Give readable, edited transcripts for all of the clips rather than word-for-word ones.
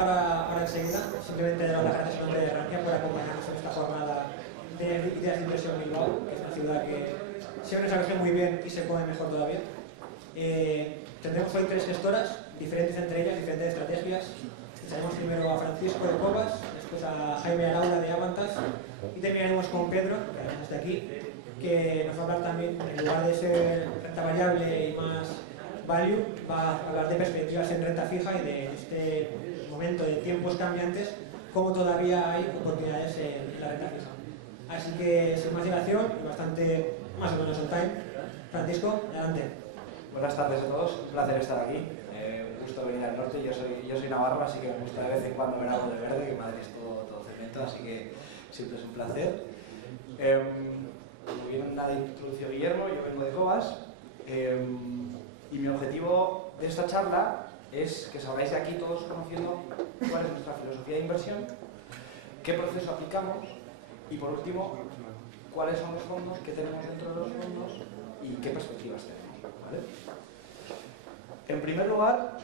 dejar ahora enseguida. Simplemente dar las gracias a Nombre de Rankia por acompañarnos en esta jornada de ideas de inversión en Bilbao, que es una ciudad que siempre nos acoge muy bien y se pone mejor todavía. Tendremos hoy 3 gestoras, diferentes entre ellas, diferentes estrategias. Estaremos primero a Francisco de Cobas, después a Jaime Araula de Avantas y terminaremos con Pedro, que además está aquí, que nos va a hablar también, en lugar de ser renta variable y más value, va a hablar de perspectivas en renta fija y de este momento de tiempos cambiantes, cómo todavía hay oportunidades en la renta fija. Así que sin más dilación y bastante más o menos on time, Francisco, adelante. Buenas tardes a todos, un placer estar aquí. Un gusto venir al norte. Yo soy navarro, así que me gusta de vez en cuando ver algo de verde, que Madrid es todo cemento, así que siempre es un placer. Como bien ha introducido Guillermo, yo vengo de Cobas y mi objetivo de esta charla es que salgáis de aquí todos conociendo cuál es nuestra filosofía de inversión, qué proceso aplicamos y, por último, cuáles son los fondos, qué tenemos dentro de los fondos y qué perspectivas tenemos. ¿Vale? En primer lugar,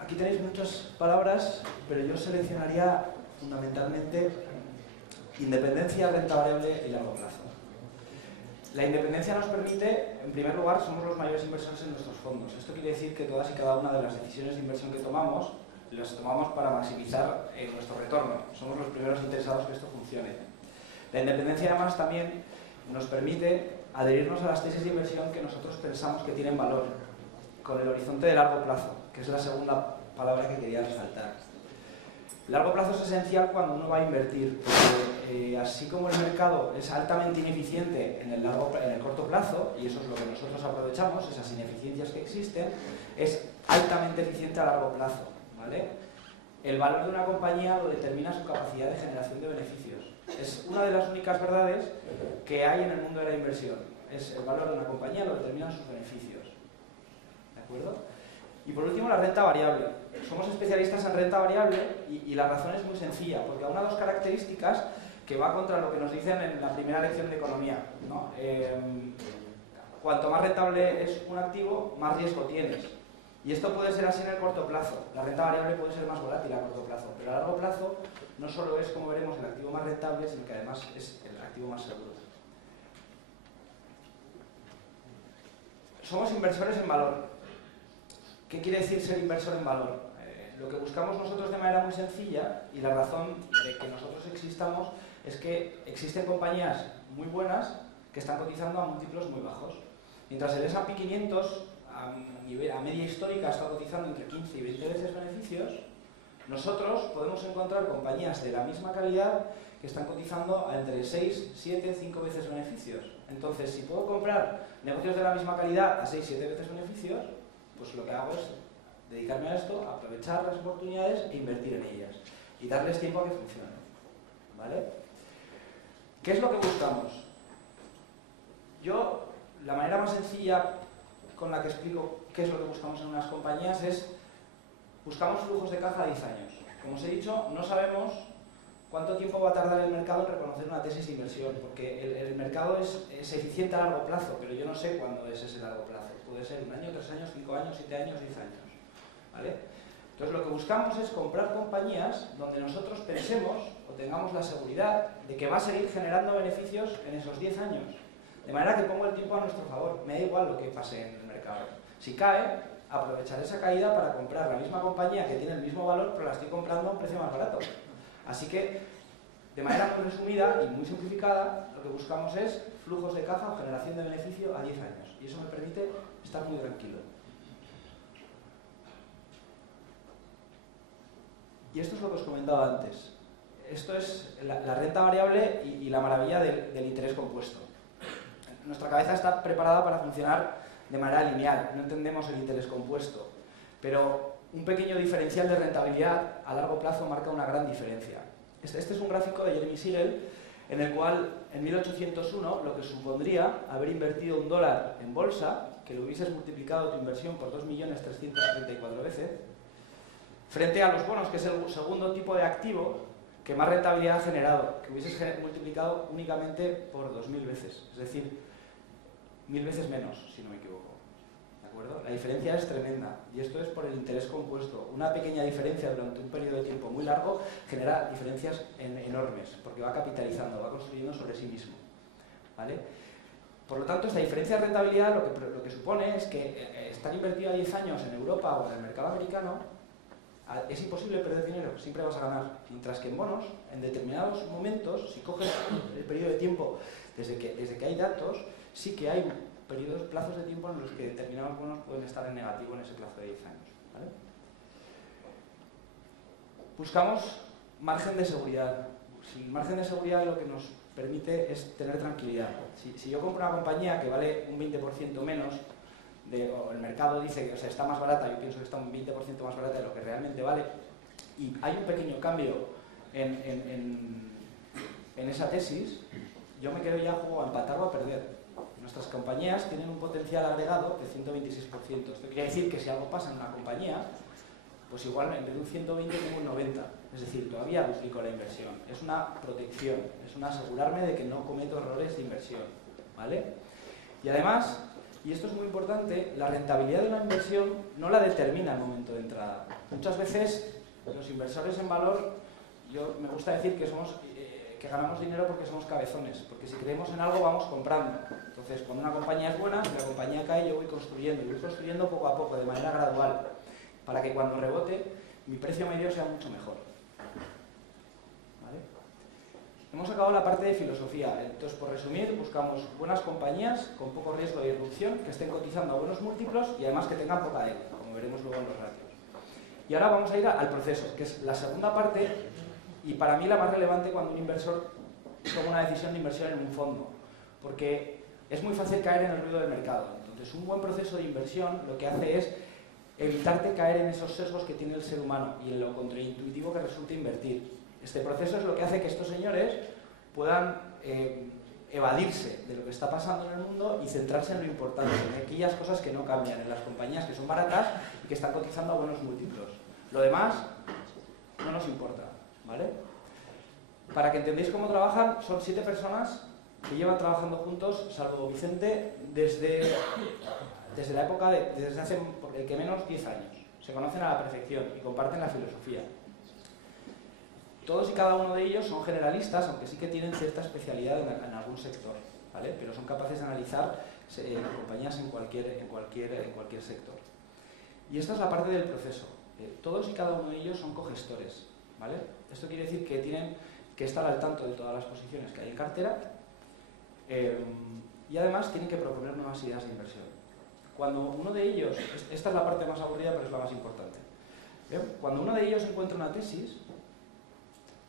aquí tenéis muchas palabras, pero yo seleccionaría fundamentalmente independencia, renta variable y largo plazo. La independencia nos permite, en primer lugar, somos los mayores inversores en nuestros fondos. Esto quiere decir que todas y cada una de las decisiones de inversión que tomamos, las tomamos para maximizar nuestro retorno. Somos los primeros interesados que esto funcione. La independencia, además, también nos permite adherirnos a las tesis de inversión que nosotros pensamos que tienen valor, con el horizonte de largo plazo, que es la segunda palabra que quería resaltar. Largo plazo es esencial cuando uno va a invertir, porque así como el mercado es altamente ineficiente en el corto plazo, y eso es lo que nosotros aprovechamos, esas ineficiencias que existen, es altamente eficiente a largo plazo, ¿vale? El valor de una compañía lo determina su capacidad de generación de beneficios. Es una de las únicas verdades que hay en el mundo de la inversión. Es el valor de una compañía lo determinan sus beneficios. ¿De acuerdo? Y por último, la renta variable. Somos especialistas en renta variable y la razón es muy sencilla, porque aúna dos características que va contra lo que nos dicen en la primera lección de economía, ¿no? Cuanto más rentable es un activo, más riesgo tienes. Y esto puede ser así en el corto plazo. La renta variable puede ser más volátil a corto plazo, pero a largo plazo no solo es, como veremos, el activo más rentable, sino que además es el activo más seguro. Somos inversores en valor. ¿Qué quiere decir ser inversor en valor? Lo que buscamos nosotros de manera muy sencilla, y la razón de que nosotros existamos, es que existen compañías muy buenas que están cotizando a múltiplos muy bajos. Mientras el S&P 500 a media histórica está cotizando entre 15 y 20 veces beneficios, nosotros podemos encontrar compañías de la misma calidad que están cotizando a entre 6, 7, 5 veces beneficios. Entonces, si puedo comprar negocios de la misma calidad a 6, 7 veces beneficios, pues lo que hago es dedicarme a esto, aprovechar las oportunidades e invertir en ellas y darles tiempo a que funcionen. ¿Vale? ¿Qué es lo que buscamos? La manera más sencilla con la que explico qué es lo que buscamos en unas compañías es buscamos flujos de caja a 10 años. Como os he dicho, no sabemos cuánto tiempo va a tardar el mercado en reconocer una tesis de inversión, porque el mercado es eficiente a largo plazo, pero yo no sé cuándo es ese largo plazo. Puede ser 1 año, 3 años, 5 años, 7 años, 10 años. ¿Vale? Entonces lo que buscamos es comprar compañías donde nosotros pensemos o tengamos la seguridad de que va a seguir generando beneficios en esos 10 años. De manera que pongo el tiempo a nuestro favor. Me da igual lo que pase en el mercado. Si cae, aprovecharé esa caída para comprar la misma compañía que tiene el mismo valor, pero la estoy comprando a un precio más barato. Así que, de manera muy resumida y muy simplificada, lo que buscamos es flujos de caja o generación de beneficio a 10 años. Y eso me permite estar muy tranquilo. Y esto es lo que os comentaba antes. Esto es la renta variable y la maravilla del interés compuesto. Nuestra cabeza está preparada para funcionar de manera lineal. No entendemos el interés compuesto. Pero un pequeño diferencial de rentabilidad a largo plazo marca una gran diferencia. Este es un gráfico de Jeremy Siegel, en el cual en 1801 lo que supondría haber invertido $1 en bolsa, que lo hubieses multiplicado tu inversión por 2.334 veces, frente a los bonos, que es el segundo tipo de activo que más rentabilidad ha generado, que hubieses multiplicado únicamente por 2.000 veces, es decir, 1.000 veces menos, si no me equivoco. ¿De acuerdo? La diferencia es tremenda y esto es por el interés compuesto. Una pequeña diferencia durante un periodo de tiempo muy largo genera diferencias enormes porque va capitalizando, va construyendo sobre sí mismo, ¿vale? Por lo tanto, esta diferencia de rentabilidad lo que supone es que estar invertido a 10 años en Europa o en el mercado americano es imposible perder dinero, siempre vas a ganar. Mientras que en bonos, en determinados momentos, si coges el periodo de tiempo desde que hay datos, sí que hay plazos de tiempo en los que determinados bonos pueden estar en negativo en ese plazo de 10 años, ¿vale? Buscamos margen de seguridad. Si el margen de seguridad lo que nos permite es tener tranquilidad. Si yo compro una compañía que vale un 20% menos, o el mercado dice que está más barata, yo pienso que está un 20% más barata de lo que realmente vale, y hay un pequeño cambio en esa tesis, yo me quedo ya a juego a empatar o a perder. Nuestras compañías tienen un potencial agregado de 126%. Esto quiere decir que si algo pasa en una compañía, pues igual en vez de un 120 tengo un 90. Es decir, todavía duplico la inversión. Es una protección, es un asegurarme de que no cometo errores de inversión, ¿vale? Y además, y esto es muy importante, la rentabilidad de una inversión no la determina el momento de entrada. Muchas veces los inversores en valor, me gusta decir que ganamos dinero porque somos cabezones, porque si creemos en algo vamos comprando. Entonces, cuando una compañía es buena, si la compañía cae, yo voy construyendo poco a poco, de manera gradual, para que cuando rebote, mi precio medio sea mucho mejor. ¿Vale? Hemos acabado la parte de filosofía. Entonces, por resumir, buscamos buenas compañías con poco riesgo de disrupción, que estén cotizando a buenos múltiplos y además que tengan poca deuda, como veremos luego en los ratios. Y ahora vamos a ir al proceso, que es la segunda parte y para mí la más relevante cuando un inversor toma una decisión de inversión en un fondo, porque es muy fácil caer en el ruido del mercado. Entonces, un buen proceso de inversión lo que hace es evitarte caer en esos sesgos que tiene el ser humano y en lo contraintuitivo que resulta invertir. Este proceso es lo que hace que estos señores puedan evadirse de lo que está pasando en el mundo y centrarse en lo importante, en aquellas cosas que no cambian, en las compañías que son baratas y que están cotizando a buenos múltiplos. Lo demás no nos importa, ¿vale? Para que entendáis cómo trabajan, son 7 personas que llevan trabajando juntos, salvo Vicente, desde la época desde hace el que menos 10 años. Se conocen a la perfección y comparten la filosofía. Todos y cada uno de ellos son generalistas, aunque sí que tienen cierta especialidad en algún sector, ¿vale? Pero son capaces de analizar compañías en cualquier sector. Y esta es la parte del proceso. Todos y cada uno de ellos son cogestores, ¿vale? Esto quiere decir que tienen que estar al tanto de todas las posiciones que hay en cartera y además tienen que proponer nuevas ideas de inversión. Cuando uno de ellos, esta es la parte más aburrida pero es la más importante, cuando uno de ellos encuentra una tesis,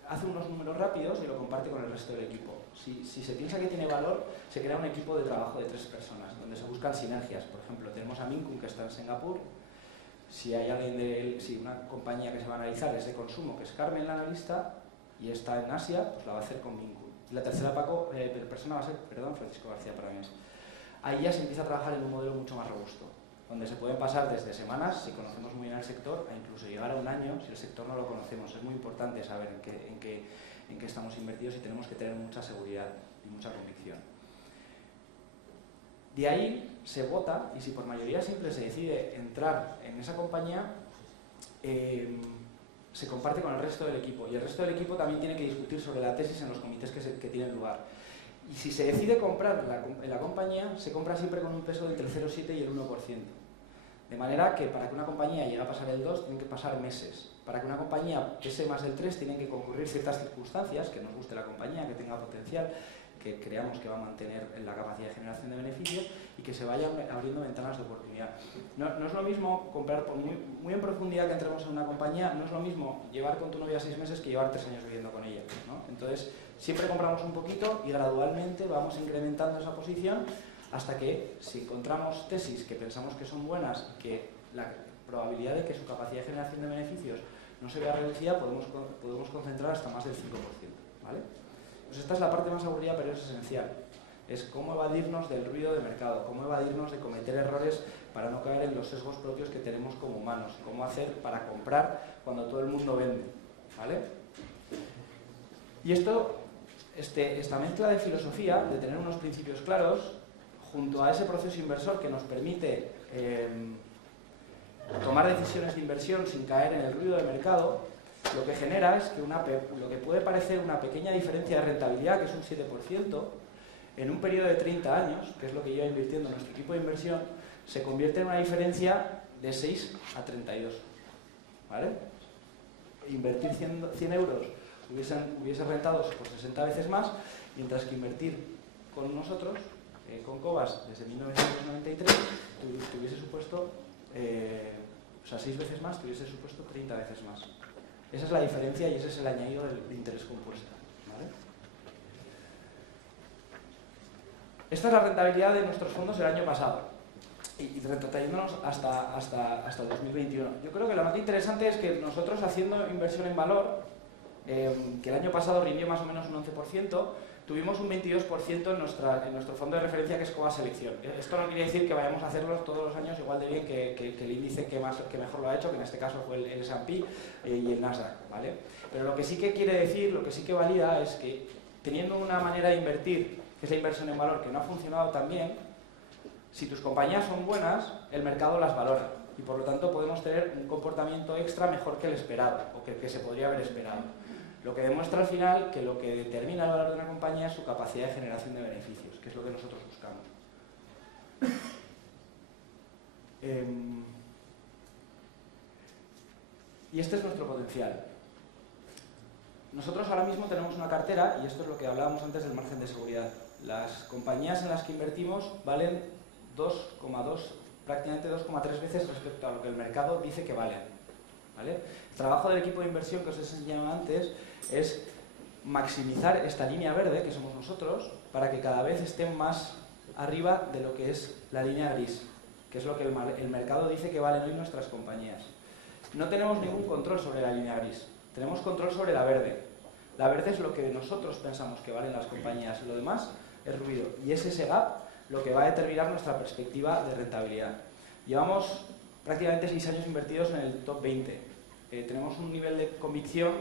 hace unos números rápidos y lo comparte con el resto del equipo. Si se piensa que tiene valor, se crea un equipo de trabajo de 3 personas, donde se buscan sinergias. Por ejemplo, tenemos a Minkun, que está en Singapur. Si una compañía que se va a analizar es de consumo, que es Carmen la analista, y está en Asia, pues la va a hacer con Minkun. Y la tercera persona va a ser, Francisco García Paramés. Ahí ya se empieza a trabajar en un modelo mucho más robusto, donde se pueden pasar desde semanas, si conocemos muy bien el sector, a incluso llegar a un año si el sector no lo conocemos. Es muy importante saber en qué estamos invertidos y tenemos que tener mucha seguridad y mucha convicción. De ahí se vota y si por mayoría simple se decide entrar en esa compañía, se comparte con el resto del equipo y el resto del equipo también tiene que discutir sobre la tesis en los comités que tienen lugar. Y si se decide comprar la compañía, se compra siempre con un peso entre el 0,7 y el 1%. De manera que para que una compañía llegue a pasar el 2, tienen que pasar meses. Para que una compañía pese más del 3, tienen que concurrir ciertas circunstancias, que nos guste la compañía, que tenga potencial, que creamos que va a mantener la capacidad de generación de beneficios y que se vayan abriendo ventanas de oportunidad. No es lo mismo comprar muy en profundidad que entremos en una compañía, no es lo mismo llevar con tu novia 6 meses que llevar 3 años viviendo con ella, ¿no? Entonces, siempre compramos un poquito y gradualmente vamos incrementando esa posición hasta que, si encontramos tesis que pensamos que son buenas, que la probabilidad de que su capacidad de generación de beneficios no se vea reducida, podemos concentrar hasta más del 5%, ¿vale? Pues esta es la parte más aburrida, pero es esencial. Es cómo evadirnos del ruido de mercado, cómo evadirnos de cometer errores para no caer en los sesgos propios que tenemos como humanos, cómo hacer para comprar cuando todo el mundo vende, ¿vale? Y esta mezcla de filosofía, de tener unos principios claros, junto a ese proceso inversor que nos permite tomar decisiones de inversión sin caer en el ruido de mercado, lo que genera es que lo que puede parecer una pequeña diferencia de rentabilidad, que es un 7%, en un periodo de 30 años, que es lo que lleva invirtiendo nuestro equipo de inversión, se convierte en una diferencia de 6 a 32. ¿Vale? Invertir 100 euros hubiese rentado por 60 veces más, mientras que invertir con nosotros, con Cobas, desde 1993, te hubiese supuesto, 6 veces más, te hubiese supuesto 30 veces más. Esa es la diferencia y ese es el añadido del interés compuesto. ¿Vale? Esta es la rentabilidad de nuestros fondos del año pasado. Y retrotrayéndonos hasta 2021. Yo creo que lo más interesante es que nosotros, haciendo inversión en valor, que el año pasado rindió más o menos un 11%, tuvimos un 22% en nuestro fondo de referencia, que es Cobas Selección. Esto no quiere decir que vayamos a hacerlo todos los años igual de bien que el índice que mejor lo ha hecho, que en este caso fue el S&P y el Nasdaq, ¿vale? Pero lo que sí que quiere decir, lo que sí que valida, es que teniendo una manera de invertir, que es la inversión en valor, que no ha funcionado tan bien, si tus compañías son buenas, el mercado las valora y por lo tanto podemos tener un comportamiento extra mejor que el esperado o que se podría haber esperado. Lo que demuestra al final que lo que determina el valor de una compañía es su capacidad de generación de beneficios, que es lo que nosotros buscamos. Y este es nuestro potencial. Nosotros ahora mismo tenemos una cartera, y esto es lo que hablábamos antes del margen de seguridad. Las compañías en las que invertimos valen prácticamente 2,3 veces respecto a lo que el mercado dice que valen. ¿Vale? El trabajo del equipo de inversión que os he enseñado antes es maximizar esta línea verde, que somos nosotros, para que cada vez estén más arriba de lo que es la línea gris, que es lo que el mercado dice que valen hoy nuestras compañías. No tenemos ningún control sobre la línea gris, tenemos control sobre la verde. La verde es lo que nosotros pensamos que valen las compañías, lo demás es ruido, y es ese gap lo que va a determinar nuestra perspectiva de rentabilidad. Llevamos prácticamente 6 años invertidos en el top 20. Tenemos un nivel de convicción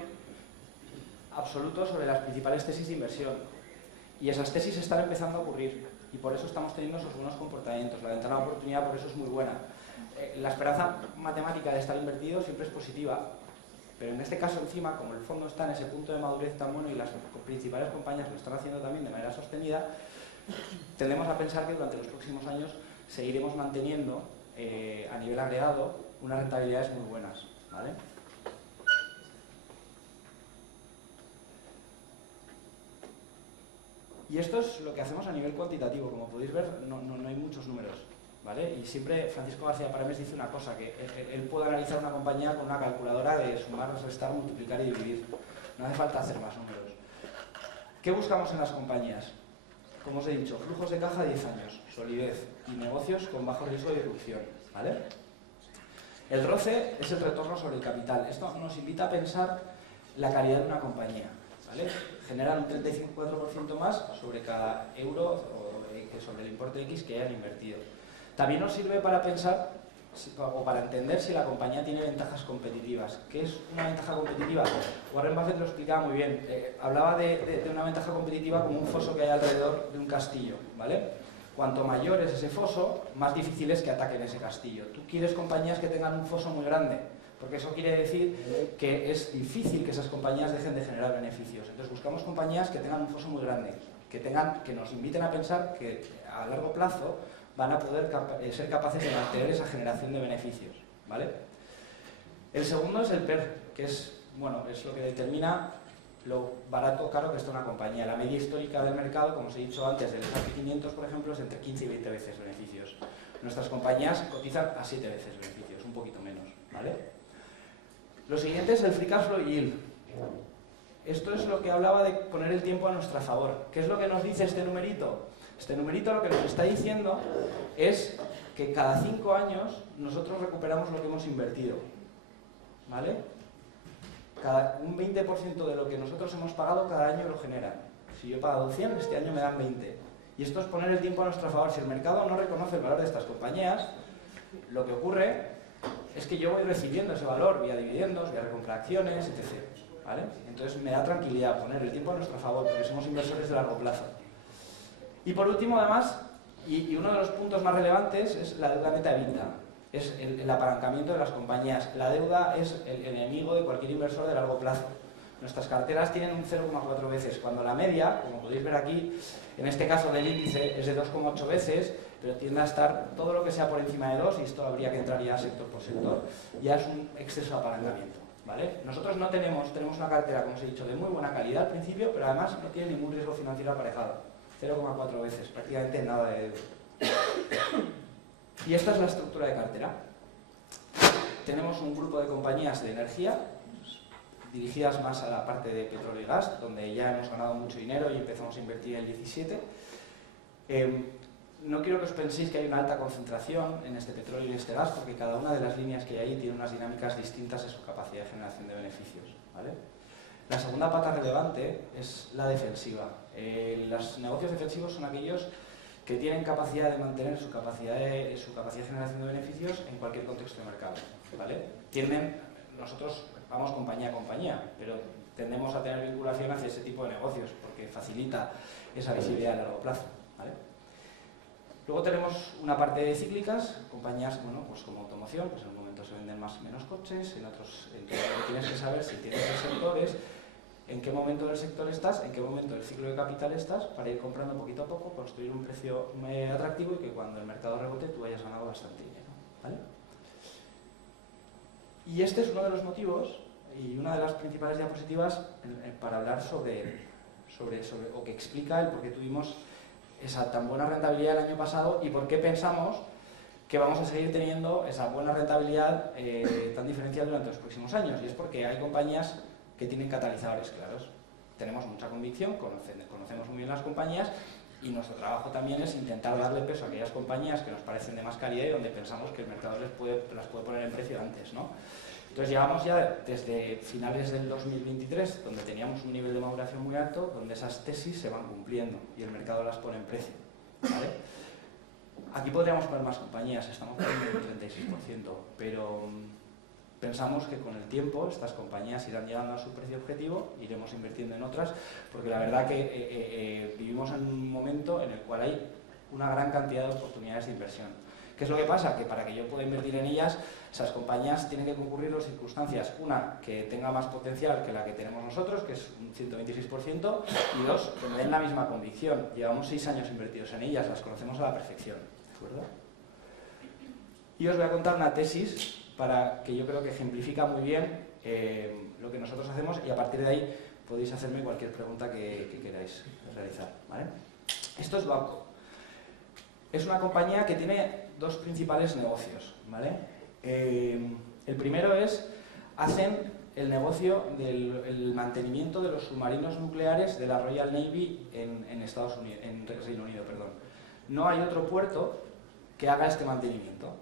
absoluto sobre las principales tesis de inversión. Y esas tesis están empezando a ocurrir. Y por eso estamos teniendo esos buenos comportamientos. La ventana de oportunidad por eso es muy buena. La esperanza matemática de estar invertido siempre es positiva. Pero en este caso encima, como el fondo está en ese punto de madurez tan bueno y las principales compañías lo están haciendo también de manera sostenida, tendemos a pensar que durante los próximos años seguiremos manteniendo a nivel agregado unas rentabilidades muy buenas. ¿Vale? Y esto es lo que hacemos a nivel cuantitativo. Como podéis ver, no hay muchos números. ¿Vale? Y siempre Francisco García Paremes dice una cosa, que él puede analizar una compañía con una calculadora de sumar, restar, multiplicar y dividir. No hace falta hacer más números. ¿Qué buscamos en las compañías? Como os he dicho, flujos de caja 10 años, solidez y negocios con bajo riesgo de irrupción. ¿Vale? El ROCE es el retorno sobre el capital. Esto nos invita a pensar la calidad de una compañía. ¿Vale? Generan un 34% más sobre cada euro o sobre el importe X que hayan invertido. También nos sirve para pensar o para entender si la compañía tiene ventajas competitivas. ¿Qué es una ventaja competitiva? Warren Buffett lo explicaba muy bien. Hablaba de una ventaja competitiva como un foso que hay alrededor de un castillo, ¿vale? Cuanto mayor es ese foso, más difícil es que ataquen ese castillo. Tú quieres compañías que tengan un foso muy grande, porque eso quiere decir que es difícil que esas compañías dejen de generar beneficios. Entonces buscamos compañías que tengan un foso muy grande, que nos inviten a pensar que a largo plazo van a poder ser capaces de mantener esa generación de beneficios, ¿vale? El segundo es el PER, que es lo que determina lo barato o caro que está una compañía. La media histórica del mercado, como os he dicho antes, del S&P 500, por ejemplo, es entre 15 y 20 veces beneficios. Nuestras compañías cotizan a 7 veces beneficios, un poquito menos, ¿vale? Lo siguiente es el Free Cash Flow Yield. Esto es lo que hablaba de poner el tiempo a nuestro favor. ¿Qué es lo que nos dice este numerito? Este numerito lo que nos está diciendo es que cada 5 años nosotros recuperamos lo que hemos invertido. ¿Vale? Un 20% de lo que nosotros hemos pagado cada año lo generan. Si yo he pagado 100, este año me dan 20. Y esto es poner el tiempo a nuestro favor. Si el mercado no reconoce el valor de estas compañías, lo que ocurre es que yo voy recibiendo ese valor vía dividendos, vía recompra de acciones, etc. ¿Vale? Entonces me da tranquilidad poner el tiempo a nuestro favor, porque somos inversores de largo plazo. Y por último, además, Y uno de los puntos más relevantes es la deuda neta EBITDA, es el apalancamiento de las compañías. La deuda es el enemigo de cualquier inversor de largo plazo. Nuestras carteras tienen un 0,4 veces, cuando la media, como podéis ver aquí, en este caso del índice, es de 2,8 veces, pero tiende a estar todo lo que sea por encima de 2, y esto habría que entrar ya sector por sector, ya es un exceso de apalancamiento, ¿vale? Nosotros no tenemos una cartera, como os he dicho, de muy buena calidad al principio, pero además no tiene ningún riesgo financiero aparejado, 0,4 veces, prácticamente nada de deuda. Y esta es la estructura de cartera. Tenemos un grupo de compañías de energía, dirigidas más a la parte de petróleo y gas, donde ya hemos ganado mucho dinero y empezamos a invertir en el 17. No quiero que os penséis que hay una alta concentración en este petróleo y en este gas, porque cada una de las líneas que hay ahí tiene unas dinámicas distintas en su capacidad de generación de beneficios, ¿vale? La segunda pata relevante es la defensiva. Los negocios defensivos son aquellos que tienen capacidad de mantener su capacidad de generación de beneficios en cualquier contexto de mercado, ¿vale? Nosotros vamos compañía a compañía, pero tendemos a tener vinculación hacia ese tipo de negocios porque facilita esa visibilidad a largo plazo, ¿vale? Luego tenemos una parte de cíclicas, compañías, bueno, pues como automoción, pues en un momento se venden más o menos coches, en otros tienes que saber si tienes sectores, en qué momento del sector estás, en qué momento del ciclo de capital estás, para ir comprando poquito a poco, construir un precio atractivo y que cuando el mercado rebote tú hayas ganado bastante dinero, ¿vale? Y este es uno de los motivos y una de las principales diapositivas para hablar o que explica el por qué tuvimos esa tan buena rentabilidad el año pasado y por qué pensamos que vamos a seguir teniendo esa buena rentabilidad tan diferencial durante los próximos años. Y es porque hay compañías que tienen catalizadores claros. Tenemos mucha convicción, conocemos muy bien las compañías y nuestro trabajo también es intentar darle peso a aquellas compañías que nos parecen de más calidad y donde pensamos que el mercado las puede poner en precio antes, ¿no? Entonces llevamos ya desde finales del 2023, donde teníamos un nivel de maduración muy alto, donde esas tesis se van cumpliendo y el mercado las pone en precio, ¿vale? Aquí podríamos poner más compañías, estamos poniendo un 36%, pero pensamos que con el tiempo estas compañías irán llegando a su precio objetivo, iremos invirtiendo en otras, porque la verdad que vivimos en un momento en el cual hay una gran cantidad de oportunidades de inversión. ¿Qué es lo que pasa? Que para que yo pueda invertir en ellas, esas compañías tienen que concurrir dos circunstancias. Una, que tenga más potencial que la que tenemos nosotros, que es un 126%, y dos, que me den la misma convicción. Llevamos 6 años invertidos en ellas, las conocemos a la perfección, ¿de acuerdo? Y os voy a contar una tesis para que yo creo que ejemplifica muy bien lo que nosotros hacemos y a partir de ahí podéis hacerme cualquier pregunta que queráis realizar, ¿vale? Esto es Bauco. Es una compañía que tiene dos principales negocios, ¿vale? El primero hacen el negocio del mantenimiento de los submarinos nucleares de la Royal Navy en Reino Unido, perdón. No hay otro puerto que haga este mantenimiento.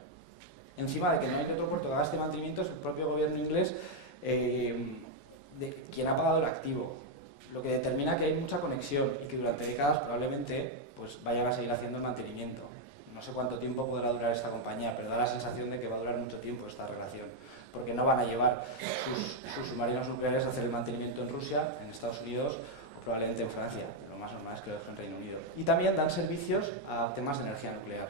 Encima de que no hay otro puerto que haga este mantenimiento, es el propio gobierno inglés quien ha pagado el activo, lo que determina que hay mucha conexión y que durante décadas probablemente pues, vayan a seguir haciendo el mantenimiento. No sé cuánto tiempo podrá durar esta compañía, pero da la sensación de que va a durar mucho tiempo esta relación, porque no van a llevar sus submarinos nucleares a hacer el mantenimiento en Rusia, en Estados Unidos o probablemente en Francia. Lo más normal es que lo dejen en Reino Unido. Y también dan servicios a temas de energía nuclear.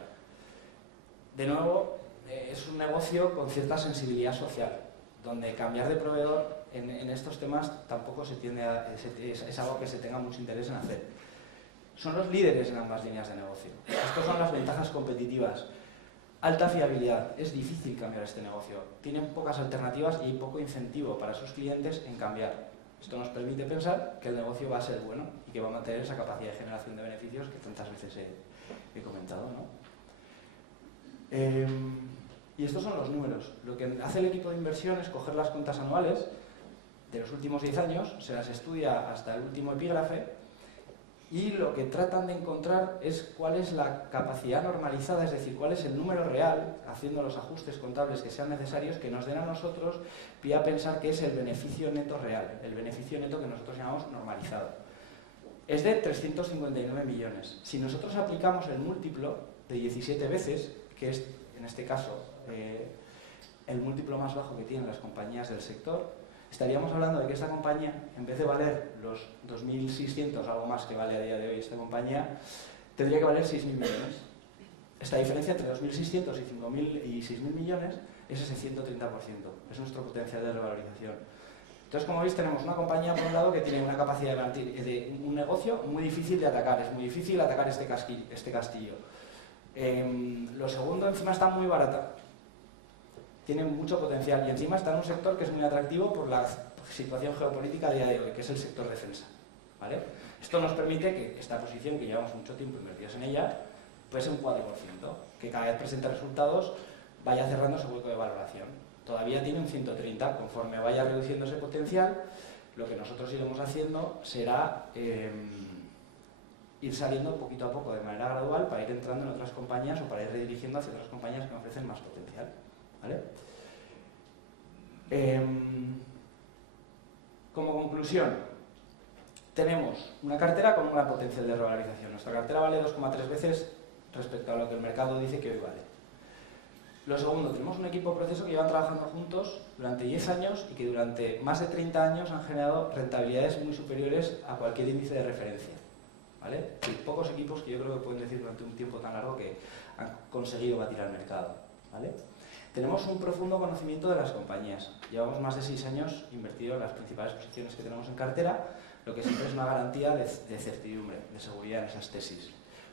De nuevo, es un negocio con cierta sensibilidad social, donde cambiar de proveedor en estos temas tampoco es algo que se tenga mucho interés en hacer. Son los líderes en ambas líneas de negocio. Estas son las ventajas competitivas. Alta fiabilidad. Es difícil cambiar este negocio. Tienen pocas alternativas y hay poco incentivo para sus clientes en cambiar. Esto nos permite pensar que el negocio va a ser bueno y que va a mantener esa capacidad de generación de beneficios que tantas veces he comentado, ¿no? Y estos son los números. Lo que hace el equipo de inversión es coger las cuentas anuales de los últimos 10 años, se las estudia hasta el último epígrafe y lo que tratan de encontrar es cuál es la capacidad normalizada, es decir, cuál es el número real, haciendo los ajustes contables que sean necesarios, que nos den a nosotros pie a pensar que es el beneficio neto real, el beneficio neto que nosotros llamamos normalizado. Es de 359 millones. Si nosotros aplicamos el múltiplo de 17 veces, que es en este caso el múltiplo más bajo que tienen las compañías del sector, estaríamos hablando de que esta compañía, en vez de valer los 2.600, algo más que vale a día de hoy esta compañía, tendría que valer 6.000 millones. esta diferencia entre 2.600 y 5.000 y 6.000 millones es ese 130%, es nuestro potencial de revalorización. Entonces, como veis, tenemos una compañía, por un lado, que tiene una capacidad de un negocio muy difícil de atacar, es muy difícil atacar este castillo. Lo segundo, encima está muy barata, tiene mucho potencial y encima está en un sector que es muy atractivo por la situación geopolítica a día de hoy, que es el sector defensa, ¿vale? Esto nos permite que esta posición, que llevamos mucho tiempo invertidos en ella, pues un 4%, que cada vez presente resultados vaya cerrando ese hueco de valoración. Todavía tiene un 130, conforme vaya reduciendo ese potencial, lo que nosotros iremos haciendo será ir saliendo poquito a poco de manera gradual para ir entrando en otras compañías o para ir redirigiendo hacia otras compañías que ofrecen más potencial, ¿vale? Como conclusión, tenemos una cartera con un gran potencial de revalorización. Nuestra cartera vale 2,3 veces respecto a lo que el mercado dice que hoy vale. Lo segundo, tenemos un equipo de proceso que llevan trabajando juntos durante 10 años y que durante más de 30 años han generado rentabilidades muy superiores a cualquier índice de referencia, ¿vale? Hay pocos equipos que yo creo que pueden decir durante un tiempo tan largo que han conseguido batir al mercado, ¿vale? Tenemos un profundo conocimiento de las compañías. Llevamos más de 6 años invertidos en las principales posiciones que tenemos en cartera, lo que siempre es una garantía de certidumbre, de seguridad en esas tesis,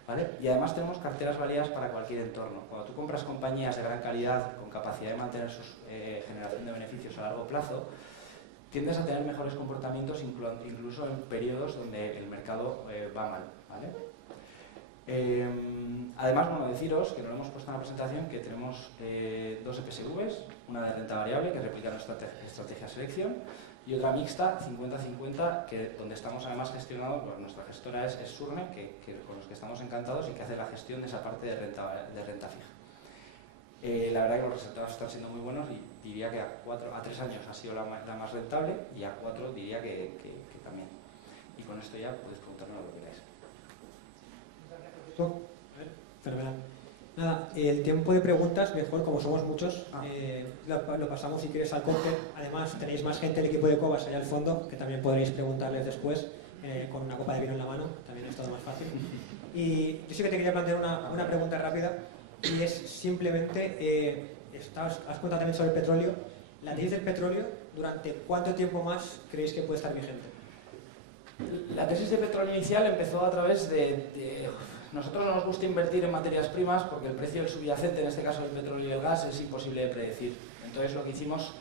¿vale? Y además tenemos carteras válidas para cualquier entorno. Cuando tú compras compañías de gran calidad, con capacidad de mantener su generación de beneficios a largo plazo, tiendes a tener mejores comportamientos incluso en periodos donde el mercado va mal, ¿vale? Además, bueno, deciros, que no lo hemos puesto en la presentación, que tenemos 2 EPSVs, una de renta variable que replica nuestra estrategia selección y otra mixta, 50-50, donde estamos además gestionados, pues nuestra gestora es Surne, con los que estamos encantados y que hace la gestión de esa parte de renta fija. La verdad que los resultados están siendo muy buenos y diría que a 3 años ha sido la más rentable y a 4 diría que también. Y con esto ya podéis preguntarme lo que queráis. Fenomenal. Nada, el tiempo de preguntas, mejor, como somos muchos, lo pasamos si quieres al corte. Además, tenéis más gente del equipo de Cobas allá al fondo, que también podréis preguntarles después, con una copa de vino en la mano, también es todo más fácil. Y yo sí que te quería plantear una pregunta rápida, y es simplemente, has contado también sobre el petróleo. La tesis del petróleo, ¿durante cuánto tiempo más creéis que puede estar vigente? La tesis de petróleo inicial empezó a través de nosotros no nos gusta invertir en materias primas porque el precio del subyacente, en este caso el petróleo y el gas, es imposible de predecir. Entonces lo que hicimos,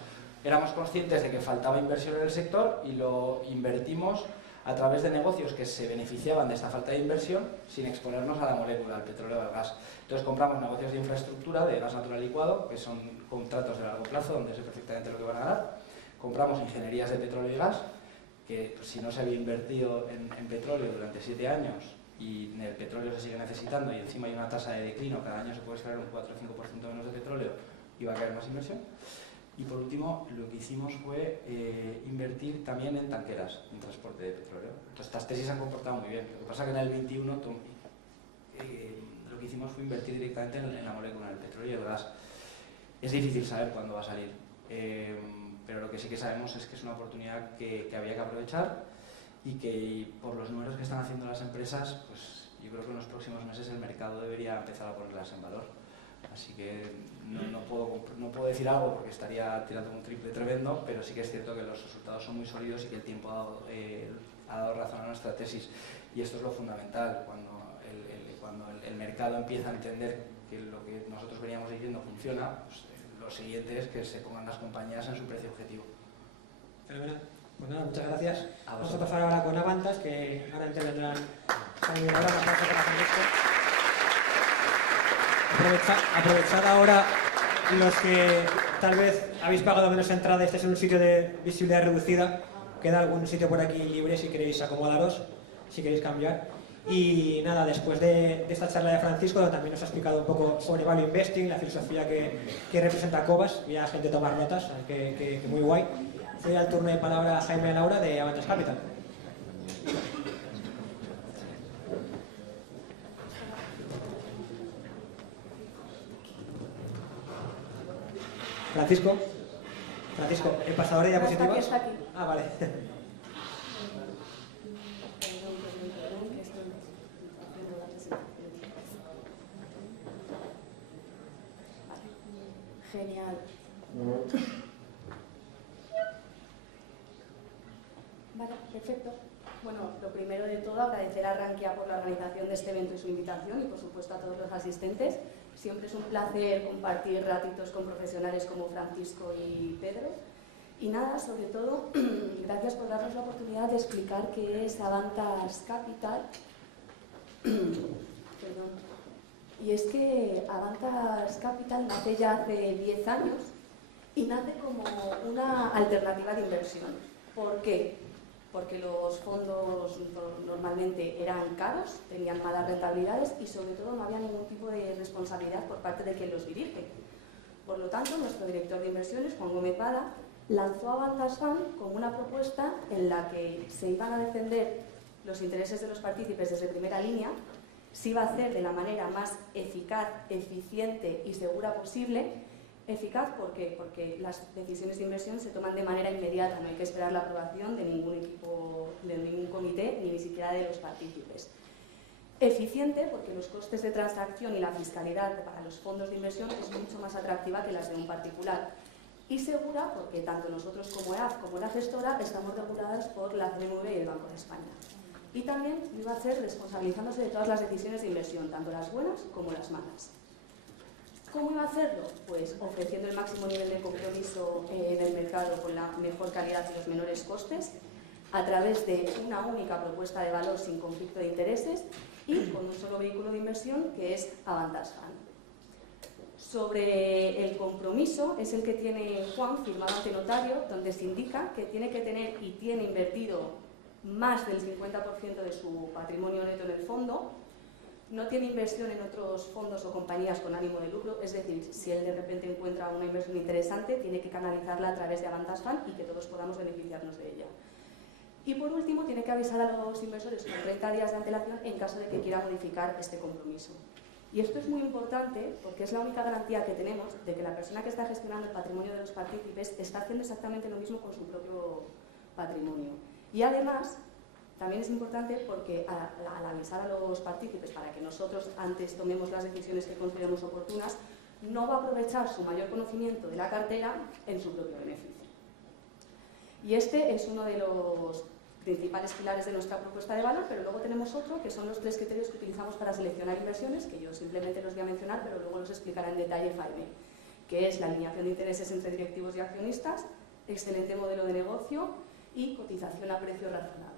éramos conscientes de que faltaba inversión en el sector y lo invertimos a través de negocios que se beneficiaban de esta falta de inversión sin exponernos a la molécula, al petróleo o al gas. Entonces compramos negocios de infraestructura, de gas natural licuado, que son contratos de largo plazo donde sé perfectamente lo que van a ganar. Compramos ingenierías de petróleo y gas, que si no se había invertido en petróleo durante 7 años y el petróleo se sigue necesitando y encima hay una tasa de declino, cada año se puede extraer un 4 o 5% menos de petróleo y va a caer más inversión. Y por último, lo que hicimos fue invertir también en tanqueras, en transporte de petróleo. Entonces estas tesis se han comportado muy bien. Lo que pasa es que en el 21 lo que hicimos fue invertir directamente en la molécula, en el petróleo y el gas. Es difícil saber cuándo va a salir, pero lo que sí que sabemos es que es una oportunidad que había que aprovechar y que por los números que están haciendo las empresas, pues yo creo que en los próximos meses el mercado debería empezar a ponerlas en valor. Así que no puedo decir algo porque estaría tirando un triple tremendo, pero sí que es cierto que los resultados son muy sólidos y que el tiempo ha dado razón a nuestra tesis. Y esto es lo fundamental, cuando el mercado empieza a entender que lo que nosotros veníamos diciendo funciona, pues, lo siguiente es que se pongan las compañías en su precio objetivo. Fenomenal. Pues nada, muchas gracias. Vamos a pasar ahora con Avantas, que ahora intervendrán Aprovechad ahora los que tal vez habéis pagado menos entrada, este es un sitio de visibilidad reducida, queda algún sitio por aquí libre si queréis acomodaros, si queréis cambiar. Y nada, después de esta charla de Francisco, donde también nos ha explicado un poco sobre Value Investing, la filosofía que representa Cobas, y a gente tomar notas, que muy guay. Doy al turno de palabra a Jaime y Laura de Avantas Capital. Francisco, el pasador de diapositivas. Está aquí. Ah, vale. Genial. Vale, perfecto. Bueno, lo primero de todo, agradecer a Rankia por la organización de este evento y su invitación y, por supuesto, a todos los asistentes. Siempre es un placer compartir ratitos con profesionales como Francisco y Pedro. Y nada, sobre todo, gracias por darnos la oportunidad de explicar qué es Avantas Capital. Perdón. Y es que Avantas Capital nace ya hace 10 años y nace como una alternativa de inversión. ¿Por qué? Porque los fondos normalmente eran caros, tenían malas rentabilidades y sobre todo no había ningún tipo de responsabilidad por parte de quien los dirige. Por lo tanto, nuestro director de inversiones, Juan Gómez Bada, lanzó Avantas Fund como una propuesta en la que se iban a defender los intereses de los partícipes desde primera línea, se iba a hacer de la manera más eficaz, eficiente y segura posible. Eficaz, ¿por qué? Porque las decisiones de inversión se toman de manera inmediata, no hay que esperar la aprobación de ningún equipo, de ningún comité, ni siquiera de los partícipes. Eficiente, porque los costes de transacción y la fiscalidad para los fondos de inversión es mucho más atractiva que las de un particular. Y segura, porque tanto nosotros como EAF como la gestora estamos reguladas por la CNMV y el Banco de España. Y también lo iba a hacer responsabilizándose de todas las decisiones de inversión, tanto las buenas como las malas. ¿Cómo iba a hacerlo? Pues ofreciendo el máximo nivel de compromiso en el mercado con la mejor calidad y los menores costes, a través de una única propuesta de valor sin conflicto de intereses y con un solo vehículo de inversión que es Avantas Fund. Sobre el compromiso es el que tiene Juan firmado ante notario, donde se indica que tiene que tener y tiene invertido más del 50% de su patrimonio neto en el fondo. No tiene inversión en otros fondos o compañías con ánimo de lucro, es decir, si él de repente encuentra una inversión interesante, tiene que canalizarla a través de Avantas Fund y que todos podamos beneficiarnos de ella. Y por último, tiene que avisar a los inversores con 30 días de antelación en caso de que quiera modificar este compromiso. Y esto es muy importante porque es la única garantía que tenemos de que la persona que está gestionando el patrimonio de los partícipes está haciendo exactamente lo mismo con su propio patrimonio. Y además, también es importante porque al avisar a los partícipes para que nosotros antes tomemos las decisiones que consideremos oportunas, no va a aprovechar su mayor conocimiento de la cartera en su propio beneficio. Y este es uno de los principales pilares de nuestra propuesta de valor, pero luego tenemos otro, que son los 3 criterios que utilizamos para seleccionar inversiones, que yo simplemente los voy a mencionar, pero luego los explicará en detalle Jaime, que es la alineación de intereses entre directivos y accionistas, excelente modelo de negocio y cotización a precio razonable.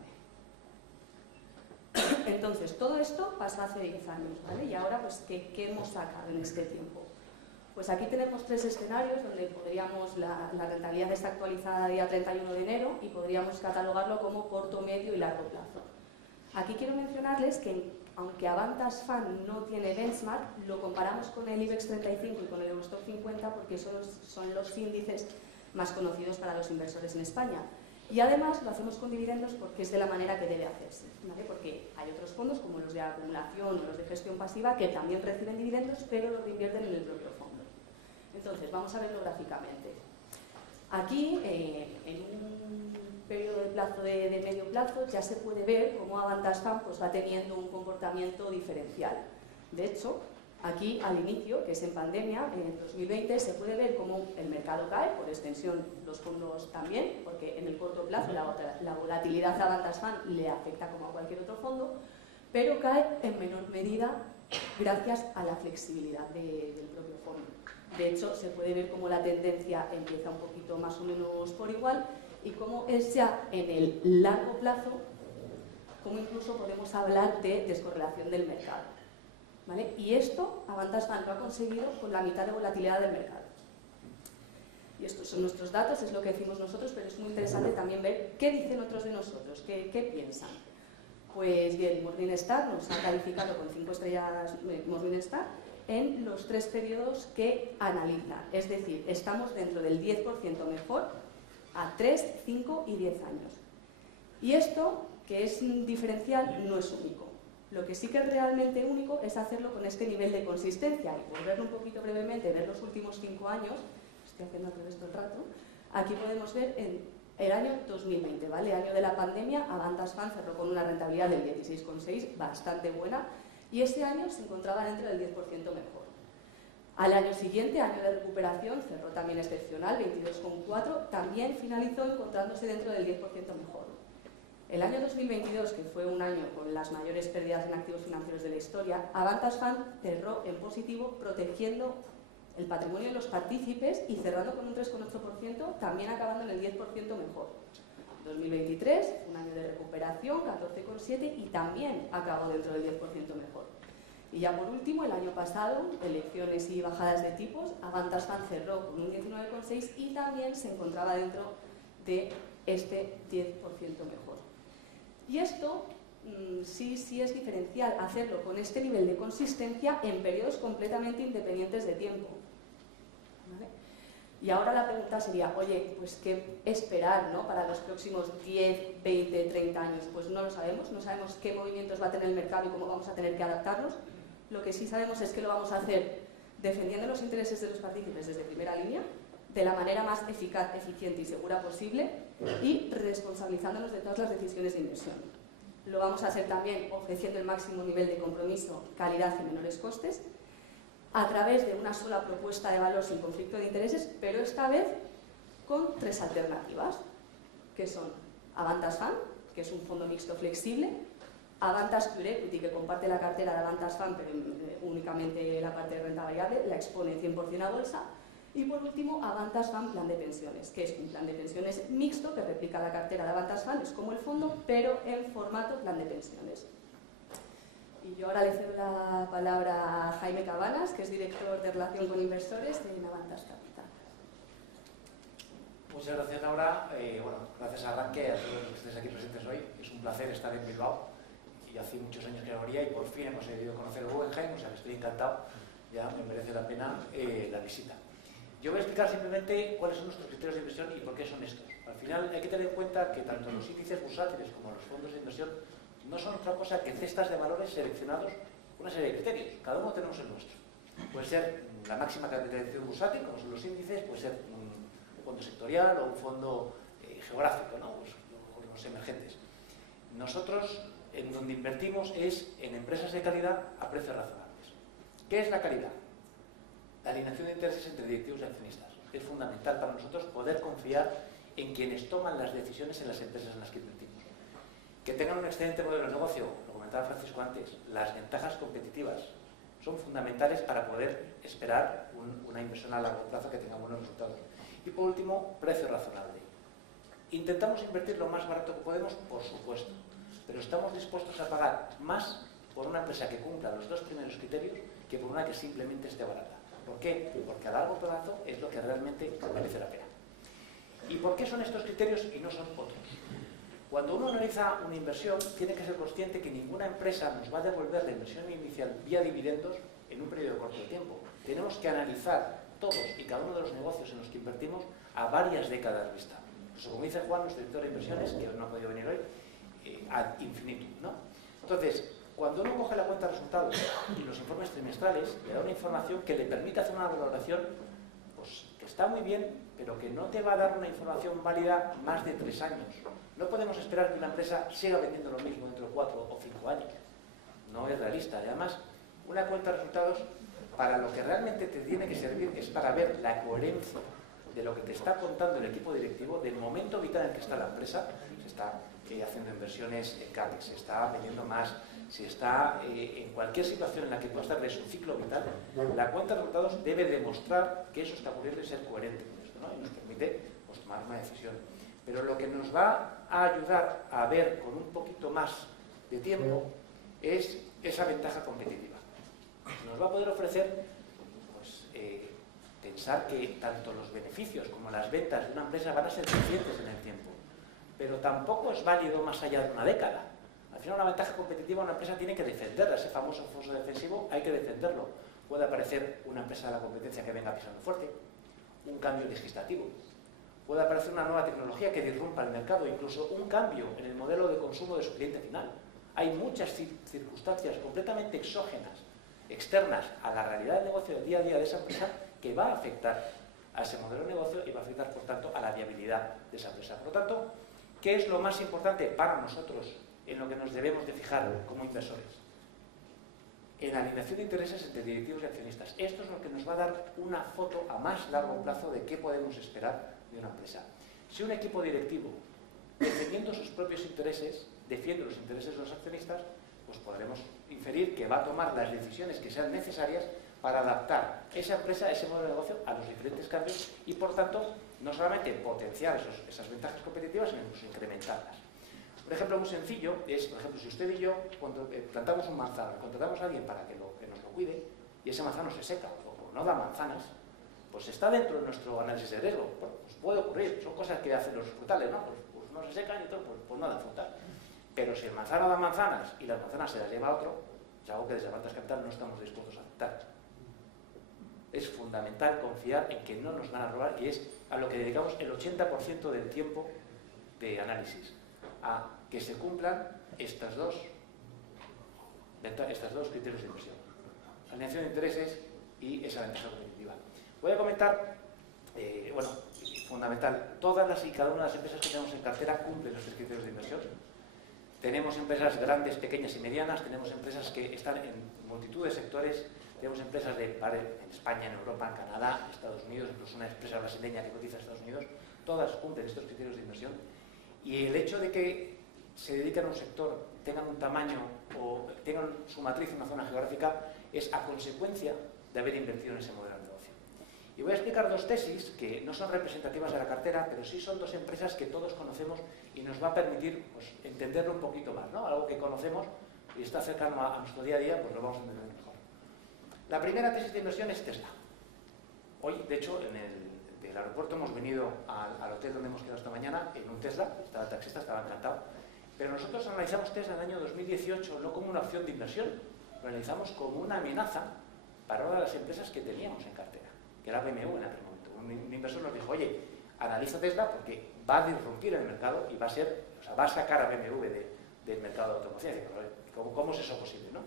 Entonces, todo esto pasó hace 10 años, ¿vale? Y ahora, pues, ¿qué hemos sacado en este tiempo? Pues aquí tenemos 3 escenarios donde podríamos, la rentabilidad está actualizada a día 31 de enero y podríamos catalogarlo como corto, medio y largo plazo. Aquí quiero mencionarles que, aunque Avantas Fund no tiene benchmark, lo comparamos con el IBEX 35 y con el Eurostoxx 50 porque son los índices más conocidos para los inversores en España. Y además lo hacemos con dividendos porque es de la manera que debe hacerse, ¿vale? Porque hay otros fondos como los de acumulación o los de gestión pasiva que también reciben dividendos pero los reinvierten en el propio fondo. Entonces, vamos a verlo gráficamente. Aquí, en un periodo de plazo de medio plazo, ya se puede ver cómo Avantas Fund pues, va teniendo un comportamiento diferencial. De hecho, aquí al inicio, que es en pandemia, en 2020, se puede ver cómo el mercado cae, por extensión los fondos también, porque en el corto plazo la volatilidad a Avantas Fund le afecta como a cualquier otro fondo, pero cae en menor medida gracias a la flexibilidad del propio fondo. De hecho, se puede ver cómo la tendencia empieza un poquito más o menos por igual y cómo es ya en el largo plazo, cómo incluso podemos hablar de descorrelación del mercado, ¿vale? Y esto Avantas Fund lo ha conseguido con la mitad de volatilidad del mercado. Y estos son nuestros datos, es lo que decimos nosotros, pero es muy interesante también ver qué dicen otros de nosotros, qué piensan. Pues bien, Morningstar nos ha calificado con 5 estrellas Morningstar en los 3 periodos que analiza. Es decir, estamos dentro del 10% mejor a 3, 5 y 10 años. Y esto, que es diferencial, no es único. Lo que sí que es realmente único es hacerlo con este nivel de consistencia. Y por verlo un poquito brevemente, ver los últimos 5 años, estoy haciendo al revés todo el rato, aquí podemos ver en el año 2020, ¿vale? Año de la pandemia, Avantas Fund cerró con una rentabilidad del 16,6, bastante buena, y este año se encontraba dentro del 10% mejor. Al año siguiente, año de recuperación, cerró también excepcional, 22,4, también finalizó encontrándose dentro del 10% mejor. El año 2022, que fue un año con las mayores pérdidas en activos financieros de la historia, Avantas Fund cerró en positivo, protegiendo el patrimonio de los partícipes y cerrando con un 3,8%, también acabando en el 10% mejor. 2023, un año de recuperación, 14,7 y también acabó dentro del 10% mejor. Y ya por último, el año pasado, elecciones y bajadas de tipos, Avantas Fund cerró con un 19,6 y también se encontraba dentro de este 10% mejor. Y esto sí es diferencial hacerlo con este nivel de consistencia en periodos completamente independientes de tiempo. ¿Vale? Y ahora la pregunta sería, oye, pues ¿qué esperar, ¿no?, para los próximos 10, 20, 30 años? Pues no lo sabemos, no sabemos qué movimientos va a tener el mercado y cómo vamos a tener que adaptarnos. Lo que sí sabemos es que lo vamos a hacer defendiendo los intereses de los partícipes desde primera línea, de la manera más eficaz, eficiente y segura posible y responsabilizándonos de todas las decisiones de inversión. Lo vamos a hacer también ofreciendo el máximo nivel de compromiso, calidad y menores costes, a través de una sola propuesta de valor sin conflicto de intereses, pero esta vez con 3 alternativas, que son Avantas Fund, que es un fondo mixto flexible, Avantas Pure Equity, que comparte la cartera de Avantas Fund, pero únicamente la parte de renta variable, la expone 100% a bolsa, y por último, Avantas Fund Plan de Pensiones, que es un plan de pensiones mixto que replica la cartera de Avantas Fund, es como el fondo, pero en formato plan de pensiones. Y yo ahora le cedo la palabra a Jaime Cabanas, que es director de Relación con Inversores en Avantas Capital. Muchas gracias, Laura. Bueno, gracias a Arranque, a todos los que estéis aquí presentes hoy. Es un placer estar en Bilbao. Y hace muchos años que no venía y por fin hemos podido conocer el Guggenheim, o sea que estoy encantado. Ya me merece la pena la visita. Yo voy a explicar simplemente cuáles son nuestros criterios de inversión y por qué son estos. Al final hay que tener en cuenta que tanto los índices bursátiles como los fondos de inversión no son otra cosa que cestas de valores seleccionados con una serie de criterios. Cada uno tenemos el nuestro. Puede ser la máxima capitalización bursátil, como son los índices, puede ser un fondo sectorial o un fondo geográfico, ¿no? Pues, los emergentes. Nosotros en donde invertimos es en empresas de calidad a precios razonables. ¿Qué es la calidad? La alineación de intereses entre directivos y accionistas. Es fundamental para nosotros poder confiar en quienes toman las decisiones en las empresas en las que invertimos. Que tengan un excelente modelo de negocio, lo comentaba Francisco antes, las ventajas competitivas son fundamentales para poder esperar una inversión a largo plazo que tenga buenos resultados. Y por último, precio razonable. Intentamos invertir lo más barato que podemos, por supuesto, pero estamos dispuestos a pagar más por una empresa que cumpla los 2 primeros criterios que por una que simplemente esté barata. ¿Por qué? Porque a largo plazo es lo que realmente merece la pena. ¿Y por qué son estos criterios y no son otros? Cuando uno analiza una inversión, tiene que ser consciente que ninguna empresa nos va a devolver la inversión inicial vía dividendos en un periodo corto de tiempo. Tenemos que analizar todos y cada uno de los negocios en los que invertimos a varias décadas vista. Pues, como dice Juan, nuestro director de inversiones, que no ha podido venir hoy, ad infinitum, ¿no? Entonces, cuando uno coge la cuenta de resultados y los informes trimestrales, le da una información que le permite hacer una valoración, pues, que está muy bien, pero que no te va a dar una información válida más de 3 años. No podemos esperar que una empresa siga vendiendo lo mismo dentro de 4 o 5 años. No es realista. Y además, una cuenta de resultados, para lo que realmente te tiene que servir es para ver la coherencia de lo que te está contando el equipo directivo, del momento vital en el que está la empresa. Se está haciendo inversiones en CAPEX, se está vendiendo más, se está en cualquier situación en la que pueda estar de su ciclo vital. La cuenta de resultados debe demostrar que eso está ocurriendo y ser coherente con esto, ¿no? Y nos permite, pues, tomar una decisión. Pero lo que nos va a ayudar a ver con un poquito más de tiempo es esa ventaja competitiva. Nos va a poder ofrecer, pues, pensar que tanto los beneficios como las ventas de una empresa van a ser crecientes en el tiempo. Pero tampoco es válido más allá de una década. Al final, una ventaja competitiva, una empresa tiene que defenderla. Ese famoso foso defensivo hay que defenderlo. Puede aparecer una empresa de la competencia que venga pisando fuerte, un cambio legislativo, puede aparecer una nueva tecnología que disrumpa el mercado, incluso un cambio en el modelo de consumo de su cliente final. Hay muchas circunstancias completamente exógenas, externas a la realidad del negocio del día a día de esa empresa, que va a afectar a ese modelo de negocio y va a afectar, por tanto, a la viabilidad de esa empresa. Por lo tanto, ¿qué es lo más importante para nosotros en lo que nos debemos de fijar como inversores? en alineación de intereses entre directivos y accionistas. Esto es lo que nos va a dar una foto a más largo plazo de qué podemos esperar de una empresa. Si un equipo directivo, defendiendo sus propios intereses, defiende los intereses de los accionistas, pues podremos inferir que va a tomar las decisiones que sean necesarias para adaptar esa empresa, ese modelo de negocio a los diferentes cambios y, por tanto, no solamente potenciar esas ventajas competitivas, sino incluso incrementarlas. Un ejemplo muy sencillo es, por ejemplo, si usted y yo cuando plantamos un manzano, contratamos a alguien para que nos lo cuide y ese manzano se seca o no da manzanas, pues está dentro de nuestro análisis de riesgo. Bueno, pues puede ocurrir, son cosas que hacen los frutales, ¿no? Pues no se secan y otros pues no dan fruta. Pero si el manzano da manzanas y las manzanas se las lleva a otro, es algo que desde Avantas Capital no estamos dispuestos a aceptar. Es fundamental confiar en que no nos van a robar y es a lo que dedicamos el 80% del tiempo de análisis, a que se cumplan estos dos criterios de inversión: alineación de intereses y esa ventaja competitiva. Voy a comentar, bueno, fundamental, todas las y cada una de las empresas que tenemos en cartera cumplen los criterios de inversión. Tenemos empresas grandes, pequeñas y medianas, tenemos empresas que están en multitud de sectores, tenemos empresas en España, en Europa, en Canadá, Estados Unidos, incluso una empresa brasileña que cotiza en Estados Unidos, todas cumplen estos criterios de inversión. Y el hecho de que se dediquen a un sector, tengan un tamaño o tengan su matriz en una zona geográfica, es a consecuencia de haber invertido en ese modelo de negocio. Y voy a explicar dos tesis que no son representativas de la cartera, pero sí son dos empresas que todos conocemos y nos va a permitir pues, entenderlo un poquito más, ¿no? Algo que conocemos y está cercano a nuestro día a día, pues lo vamos a entender mejor. La primera tesis de inversión es Tesla. Hoy, de hecho, del aeropuerto hemos venido al hotel donde hemos quedado esta mañana en un Tesla, estaba el taxista, estaba encantado, pero nosotros analizamos Tesla en el año 2018 no como una opción de inversión, lo analizamos como una amenaza para una de las empresas que teníamos en cartera, que era BMW en aquel momento. Un inversor nos dijo, oye, analiza Tesla porque va a disrumpir el mercado y va a sacar a BMW del mercado de automoción. ¿Cómo es eso posible, no?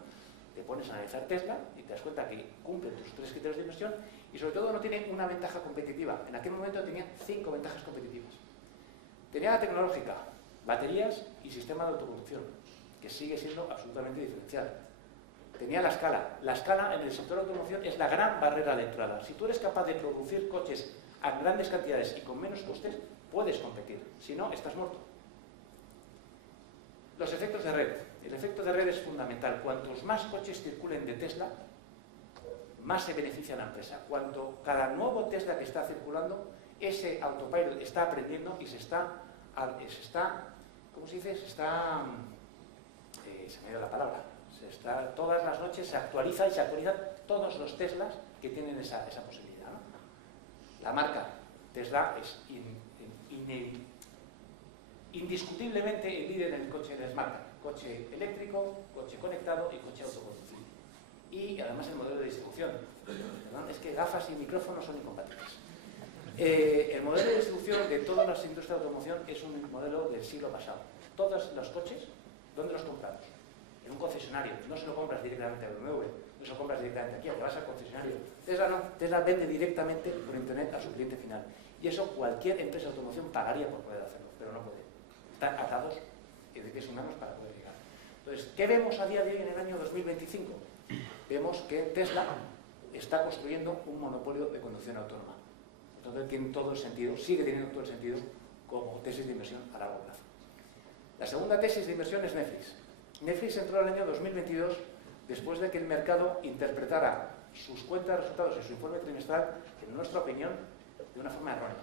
Te pones a analizar Tesla y te das cuenta que cumple tus 3 criterios de inversión y sobre todo no tiene una ventaja competitiva. En aquel momento tenía 5 ventajas competitivas. Tenía la tecnológica, baterías y sistema de autoconducción, que sigue siendo absolutamente diferencial. Tenía la escala. La escala en el sector de automoción es la gran barrera de entrada. Si tú eres capaz de producir coches a grandes cantidades y con menos costes, puedes competir. Si no, estás muerto. Los efectos de red. El efecto de red es fundamental. Cuantos más coches circulen de Tesla, más se beneficia la empresa. Cuanto cada nuevo Tesla que está circulando, ese autopilot está aprendiendo y se está ¿cómo se dice? Se me ha ido la palabra. Todas las noches se actualiza y se actualizan todos los Teslas que tienen esa posibilidad, ¿no? La marca Tesla es indiscutiblemente el líder en el coche de Smart. Coche eléctrico, coche conectado y coche autoconducible. Y además el modelo de distribución. Perdón, es que gafas y micrófonos son incompatibles. El modelo de distribución de todas las industrias de automoción es un modelo del siglo pasado. Todos los coches, ¿dónde los compramos? En un concesionario. No se lo compras directamente a BMW, no se lo compras directamente aquí, te vas al concesionario. Tesla no, Tesla vende directamente por internet a su cliente final. Y eso cualquier empresa de automoción pagaría por poder hacerlo, pero no puede. Están atados de pies humanos para poder llegar. Entonces, ¿qué vemos a día de hoy en el año 2025? Vemos que Tesla está construyendo un monopolio de conducción autónoma. Entonces tiene todo el sentido, sigue teniendo todo el sentido como tesis de inversión a largo plazo. La segunda tesis de inversión es Netflix. Netflix entró en el año 2022 después de que el mercado interpretara sus cuentas de resultados y su informe trimestral, en nuestra opinión, de una forma errónea.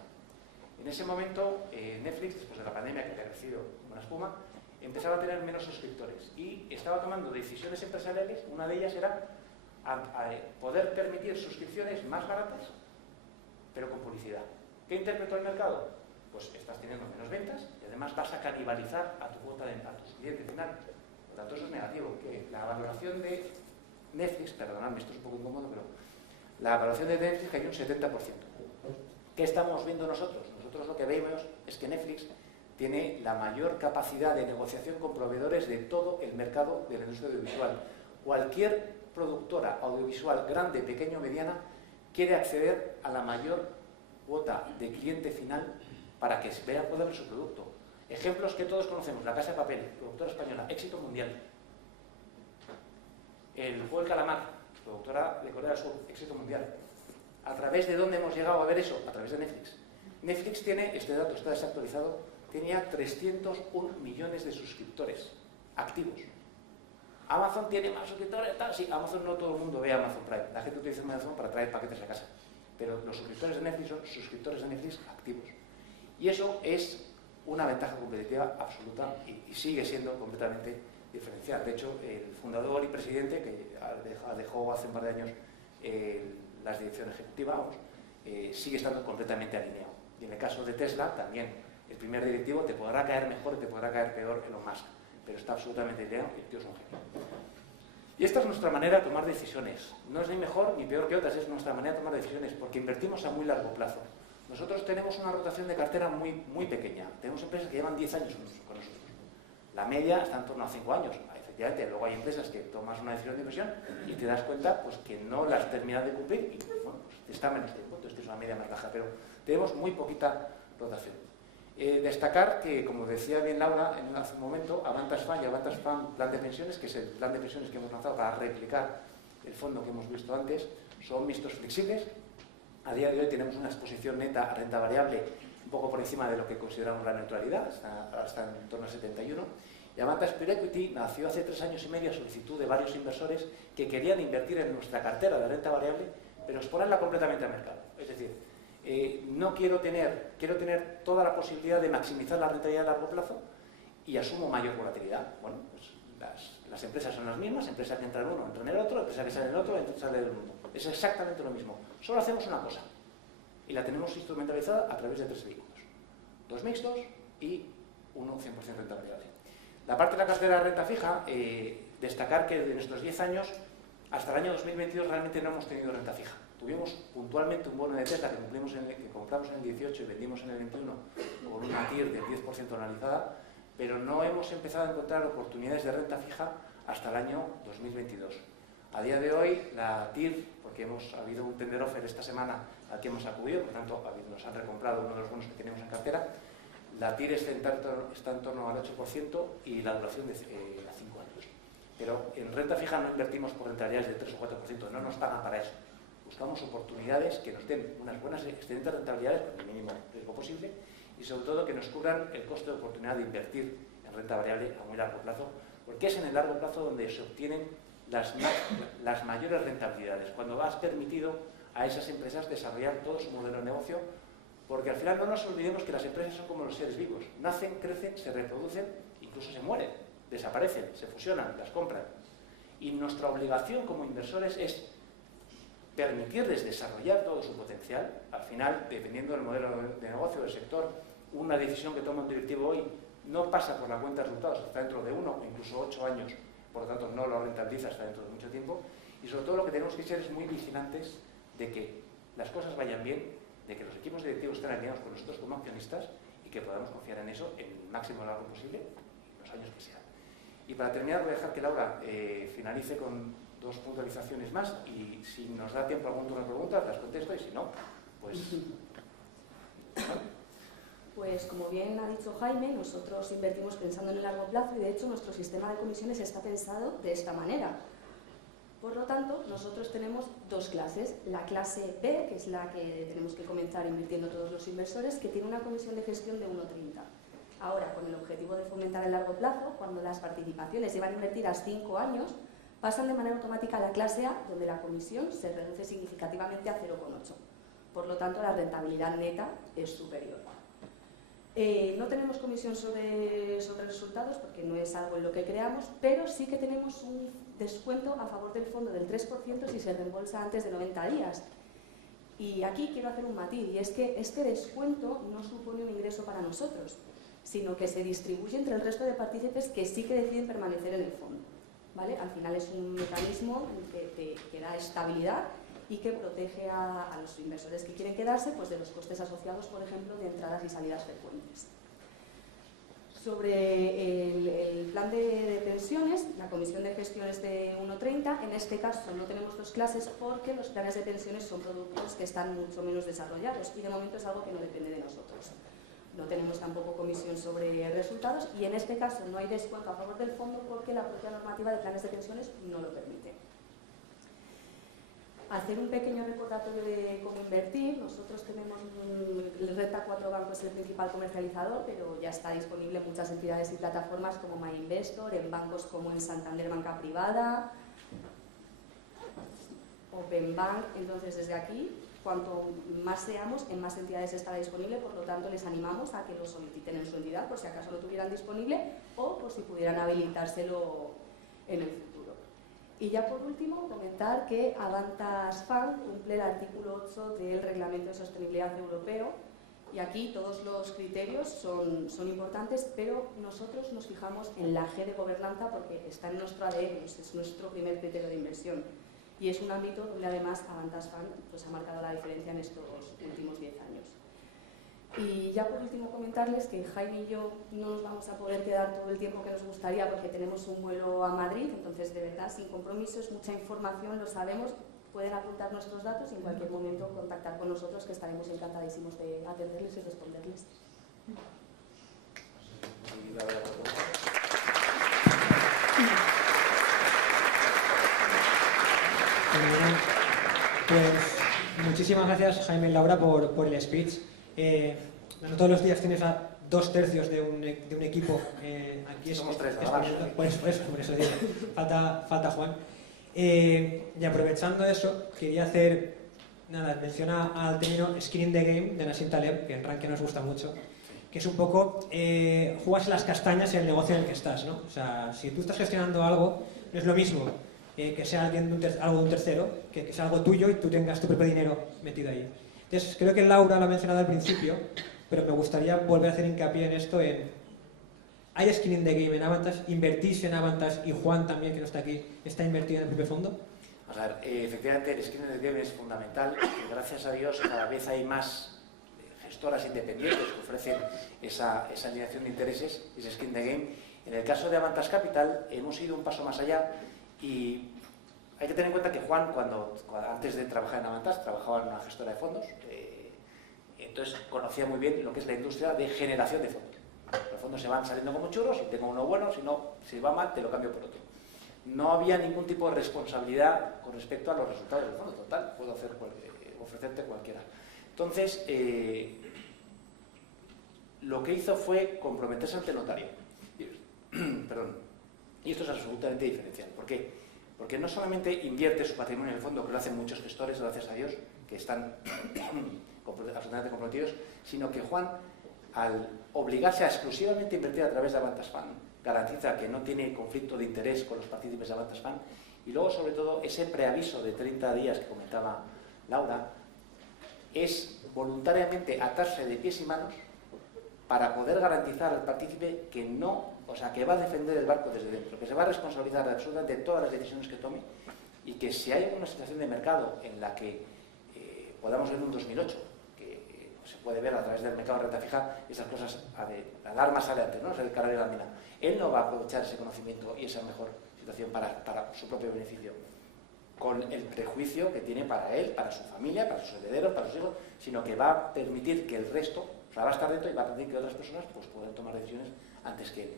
En ese momento, Netflix, después de la pandemia que había crecido como una espuma, empezaba a tener menos suscriptores y estaba tomando decisiones empresariales. Una de ellas era poder permitir suscripciones más baratas, pero con publicidad. ¿Qué interpretó el mercado? Pues estás teniendo menos ventas y además vas a canibalizar a tu cuota de tu cliente final. Por tanto, eso es negativo. Que la valoración de Netflix, perdonadme, esto es un poco incómodo, pero la valoración de Netflix cayó un 70%. ¿Qué estamos viendo nosotros? Nosotros lo que vemos es que Netflix tiene la mayor capacidad de negociación con proveedores de todo el mercado de la industria audiovisual. Cualquier productora audiovisual, grande, pequeña o mediana, quiere acceder a la mayor cuota de cliente final para que vea poder ver su producto. Ejemplos que todos conocemos: La Casa de Papel, productora española, éxito mundial. El juego del calamar, productora de Corea del Sur, éxito mundial. ¿A través de dónde hemos llegado a ver eso? A través de Netflix. Netflix tiene, este dato está desactualizado, tenía 301 millones de suscriptores activos. Amazon tiene más suscriptores, tal. Sí, Amazon no todo el mundo ve Amazon Prime. La gente utiliza Amazon para traer paquetes a casa. Pero los suscriptores de Netflix son suscriptores de Netflix activos. Y eso es una ventaja competitiva absoluta y sigue siendo completamente diferencial. De hecho, el fundador y presidente, que dejó hace un par de años la dirección ejecutiva, sigue estando completamente alineado. Y en el caso de Tesla, también, el primer directivo te podrá caer mejor o te podrá caer peor Elon Musk, pero está absolutamente alineado y el tío es un genio. Y esta es nuestra manera de tomar decisiones. No es ni mejor ni peor que otras, es nuestra manera de tomar decisiones, porque invertimos a muy largo plazo. Nosotros tenemos una rotación de cartera muy pequeña. Tenemos empresas que llevan 10 años con nosotros. La media está en torno a 5 años. Efectivamente, luego hay empresas que tomas una decisión de inversión y te das cuenta pues, que no las terminas de cumplir y bueno, pues, te está menos tiempo. Entonces, es una media más baja, pero tenemos muy poquita rotación. Destacar que, como decía bien Laura hace un momento, Avantas Fund y Avantas Fund Plan de Pensiones, que es el plan de pensiones que hemos lanzado para replicar el fondo que hemos visto antes, son mixtos flexibles. A día de hoy tenemos una exposición neta a renta variable un poco por encima de lo que consideramos la neutralidad, está en torno a 71. Y Avantas Pure Equity nació hace 3 años y medio a solicitud de varios inversores que querían invertir en nuestra cartera de renta variable, pero exponerla completamente al mercado. Es decir, quiero tener toda la posibilidad de maximizar la rentabilidad a largo plazo y asumo mayor volatilidad. Bueno, pues las empresas son las mismas, empresa que entra en uno, entra en el otro, empresa que sale en el otro, sale del uno. Es exactamente lo mismo. Solo hacemos una cosa y la tenemos instrumentalizada a través de 3 vehículos. 2 mixtos y uno 100% renta variable. La parte de la cartera de renta fija, destacar que de nuestros 10 años hasta el año 2022 realmente no hemos tenido renta fija. Tuvimos puntualmente un bono de Tesla que compramos en el 18 y vendimos en el 21 con una TIR del 10% analizada, pero no hemos empezado a encontrar oportunidades de renta fija hasta el año 2022. A día de hoy, la TIR, porque ha habido un tender offer esta semana al que hemos acudido, por tanto nos han recomprado uno de los bonos que teníamos en cartera, la TIR está en torno al 8% y la duración de 5 años. Pero en renta fija no invertimos por rentabilidades de 3 o 4%, no nos pagan para eso. Buscamos oportunidades que nos den unas buenas, excelentes rentabilidades con el mínimo riesgo posible y sobre todo que nos cubran el costo de oportunidad de invertir en renta variable a muy largo plazo, porque es en el largo plazo donde se obtienen las mayores rentabilidades, cuando has permitido a esas empresas desarrollar todo su modelo de negocio, porque al final no nos olvidemos que las empresas son como los seres vivos, nacen, crecen, se reproducen, incluso se mueren, desaparecen, se fusionan, las compran. Y nuestra obligación como inversores es permitirles desarrollar todo su potencial. Al final, dependiendo del modelo de negocio del sector, una decisión que toma un directivo hoy no pasa por la cuenta de resultados hasta dentro de 1 o incluso 8 años, por lo tanto no lo rentabiliza hasta dentro de mucho tiempo, y sobre todo lo que tenemos que ser es muy vigilantes de que las cosas vayan bien, de que los equipos directivos estén alineados con nosotros como accionistas y que podamos confiar en eso en el máximo largo posible, en los años que sean. Y para terminar voy a dejar que Laura finalice con 2 puntualizaciones más y si nos da tiempo a algún turno de preguntas las contesto y si no, pues... Pues como bien ha dicho Jaime, nosotros invertimos pensando en el largo plazo y de hecho nuestro sistema de comisiones está pensado de esta manera. Por lo tanto, nosotros tenemos 2 clases. La clase B, que es la que tenemos que comenzar invirtiendo todos los inversores, que tiene una comisión de gestión de 1,30. Ahora, con el objetivo de fomentar el largo plazo, cuando las participaciones llevan invertidas 5 años, pasan de manera automática a la clase A, donde la comisión se reduce significativamente a 0,8. Por lo tanto, la rentabilidad neta es superior. No tenemos comisión sobre resultados porque no es algo en lo que creamos, pero sí que tenemos un descuento a favor del fondo del 3% si se reembolsa antes de 90 días. Y aquí quiero hacer un matiz, y es que este descuento no supone un ingreso para nosotros, sino que se distribuye entre el resto de partícipes que sí que deciden permanecer en el fondo. ¿Vale? Al final es un mecanismo que da estabilidad y que protege a los inversores que quieren quedarse pues, de los costes asociados, por ejemplo, de entradas y salidas frecuentes. Sobre el plan de pensiones, la comisión de gestión es de 1,30. En este caso no tenemos 2 clases porque los planes de pensiones son productos que están mucho menos desarrollados y de momento es algo que no depende de nosotros. No tenemos tampoco comisión sobre resultados y en este caso no hay descuento a favor del fondo porque la propia normativa de planes de pensiones no lo permite. Hacer un pequeño recordatorio de cómo invertir. Nosotros tenemos Renta 4 Banco, es el principal comercializador, pero ya está disponible en muchas entidades y plataformas como MyInvestor, en bancos como en Santander Banca Privada, Open Bank. Entonces, desde aquí, cuanto más seamos, en más entidades estará disponible, por lo tanto les animamos a que lo soliciten en su entidad por si acaso lo tuvieran disponible o por si pudieran habilitárselo en el futuro. Y ya por último, comentar que Avantas Fund cumple el artículo 8 del Reglamento de Sostenibilidad Europeo y aquí todos los criterios son importantes, pero nosotros nos fijamos en la G de gobernanza porque está en nuestro ADN, es nuestro primer criterio de inversión. Y es un ámbito donde además Avantas Fund pues, ha marcado la diferencia en estos últimos 10 años. Y ya por último comentarles que Jaime y yo no nos vamos a poder quedar todo el tiempo que nos gustaría porque tenemos un vuelo a Madrid, entonces de verdad sin compromisos, mucha información, lo sabemos, pueden apuntar nuestros datos y en cualquier momento contactar con nosotros que estaremos encantadísimos de atenderles y responderles. Pues muchísimas gracias Jaime y Laura por el speech. No todos los días tienes a 2/3 de un equipo aquí. Somos tres, por eso digo, falta Juan. Y aprovechando eso, quería hacer, menciona al término skin in the game de Nassim Taleb, que en Rankia nos gusta mucho, que es un poco jugarse las castañas en el negocio en el que estás, ¿no? O sea, si tú estás gestionando algo, no es lo mismo que sea algo de un tercero, que sea algo tuyo y tú tengas tu propio dinero metido ahí. Entonces, creo que Laura lo ha mencionado al principio, pero me gustaría volver a hacer hincapié en esto. ¿Hay skin in the game en Avantas? ¿Invertís en Avantas? Y Juan también, que no está aquí, ¿está invertido en el propio fondo? Vamos a ver, efectivamente el skin in the game es fundamental. Gracias a Dios cada vez hay más gestoras independientes que ofrecen esa alineación de intereses, ese skin in the game. En el caso de Avantas Capital hemos ido un paso más allá y hay que tener en cuenta que Juan, antes de trabajar en Avantas, trabajaba en una gestora de fondos. Entonces conocía muy bien lo que es la industria de generación de fondos. Los fondos se van saliendo como churros, si tengo uno bueno, si va mal, te lo cambio por otro. No había ningún tipo de responsabilidad con respecto a los resultados del fondo. Total, puedo ofrecerte cualquiera. Entonces, lo que hizo fue comprometerse ante el notario. Perdón. Y esto es absolutamente diferencial. ¿Por qué? Porque no solamente invierte su patrimonio en el fondo, que lo hacen muchos gestores, gracias a Dios, que están absolutamente comprometidos, sino que Juan, al obligarse a exclusivamente invertir a través de Avantas Fund, garantiza que no tiene conflicto de interés con los partícipes de Avantas Fund, y luego, sobre todo, ese preaviso de 30 días que comentaba Laura, es voluntariamente atarse de pies y manos para poder garantizar al partícipe que que va a defender el barco desde dentro, que se va a responsabilizar de absolutamente todas las decisiones que tome y que si hay una situación de mercado en la que podamos ver un 2008, que se puede ver a través del mercado de renta fija, esas cosas, la alarma sale antes, ¿no? Es el carril de la mina. Él no va a aprovechar ese conocimiento y esa mejor situación para su propio beneficio, con el prejuicio que tiene para él, para su familia, para sus herederos, para sus hijos, sino que va a permitir que el resto, o sea, va a estar dentro y va a permitir que otras personas pues, puedan tomar decisiones antes que él.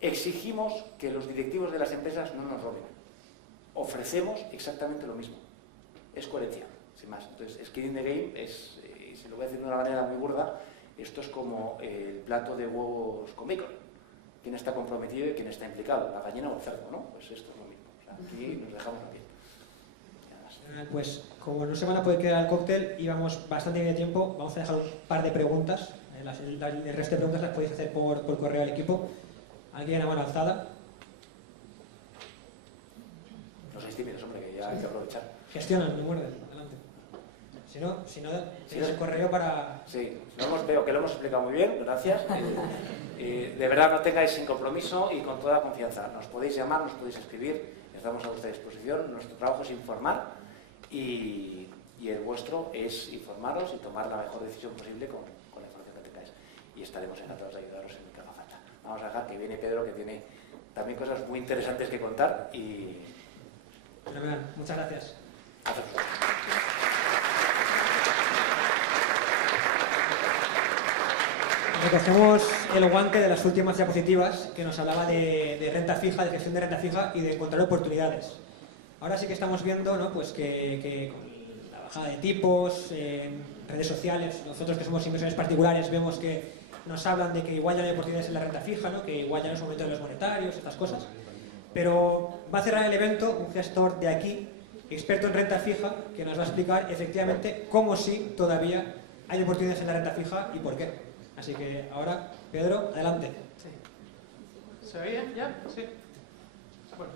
Exigimos que los directivos de las empresas no nos roben. Ofrecemos exactamente lo mismo. Es coherencia, sin más. Entonces, skin in the game es, si lo voy a decir de una manera muy burda, esto es como el plato de huevos con bacon. ¿Quién está comprometido y quién está implicado? ¿La gallina o el cerdo, no? Pues esto es lo mismo. O sea, aquí nos dejamos la piel. Pues como no se van a poder quedar al cóctel y vamos bastante bien de tiempo, vamos a dejar un par de preguntas. El resto de preguntas las podéis hacer por correo al equipo. ¿Alguien a mano alzada? No seáis tímidos, hombre, que ya hay que aprovechar. Gestionan, no muerden. Adelante. Si no tienes el correo para... Sí, veo que lo hemos explicado muy bien, gracias. De verdad, no tengáis sin compromiso y con toda confianza. Nos podéis llamar, nos podéis escribir, estamos a vuestra disposición. Nuestro trabajo es informar y el vuestro es informaros y tomar la mejor decisión posible con la información que tengáis. Y estaremos encantados de ayudaros en lo que haga falta. Vamos a dejar que viene Pedro, que tiene también cosas muy interesantes que contar y... Muchas gracias. recogemos el guante de las últimas diapositivas que nos hablaba de renta fija, de gestión de renta fija y de encontrar oportunidades. Ahora sí que estamos viendo, ¿no?, pues que con la bajada de tipos, en redes sociales, nosotros que somos inversores particulares vemos que nos hablan de que igual ya no hay oportunidades en la renta fija, ¿no?, que igual ya no es momento de los monetarios, estas cosas. Pero va a cerrar el evento un gestor de aquí, experto en renta fija, que nos va a explicar efectivamente cómo sí todavía hay oportunidades en la renta fija y por qué. Así que ahora, Pedro, adelante. Sí. ¿Se oye ya? Sí. Bueno.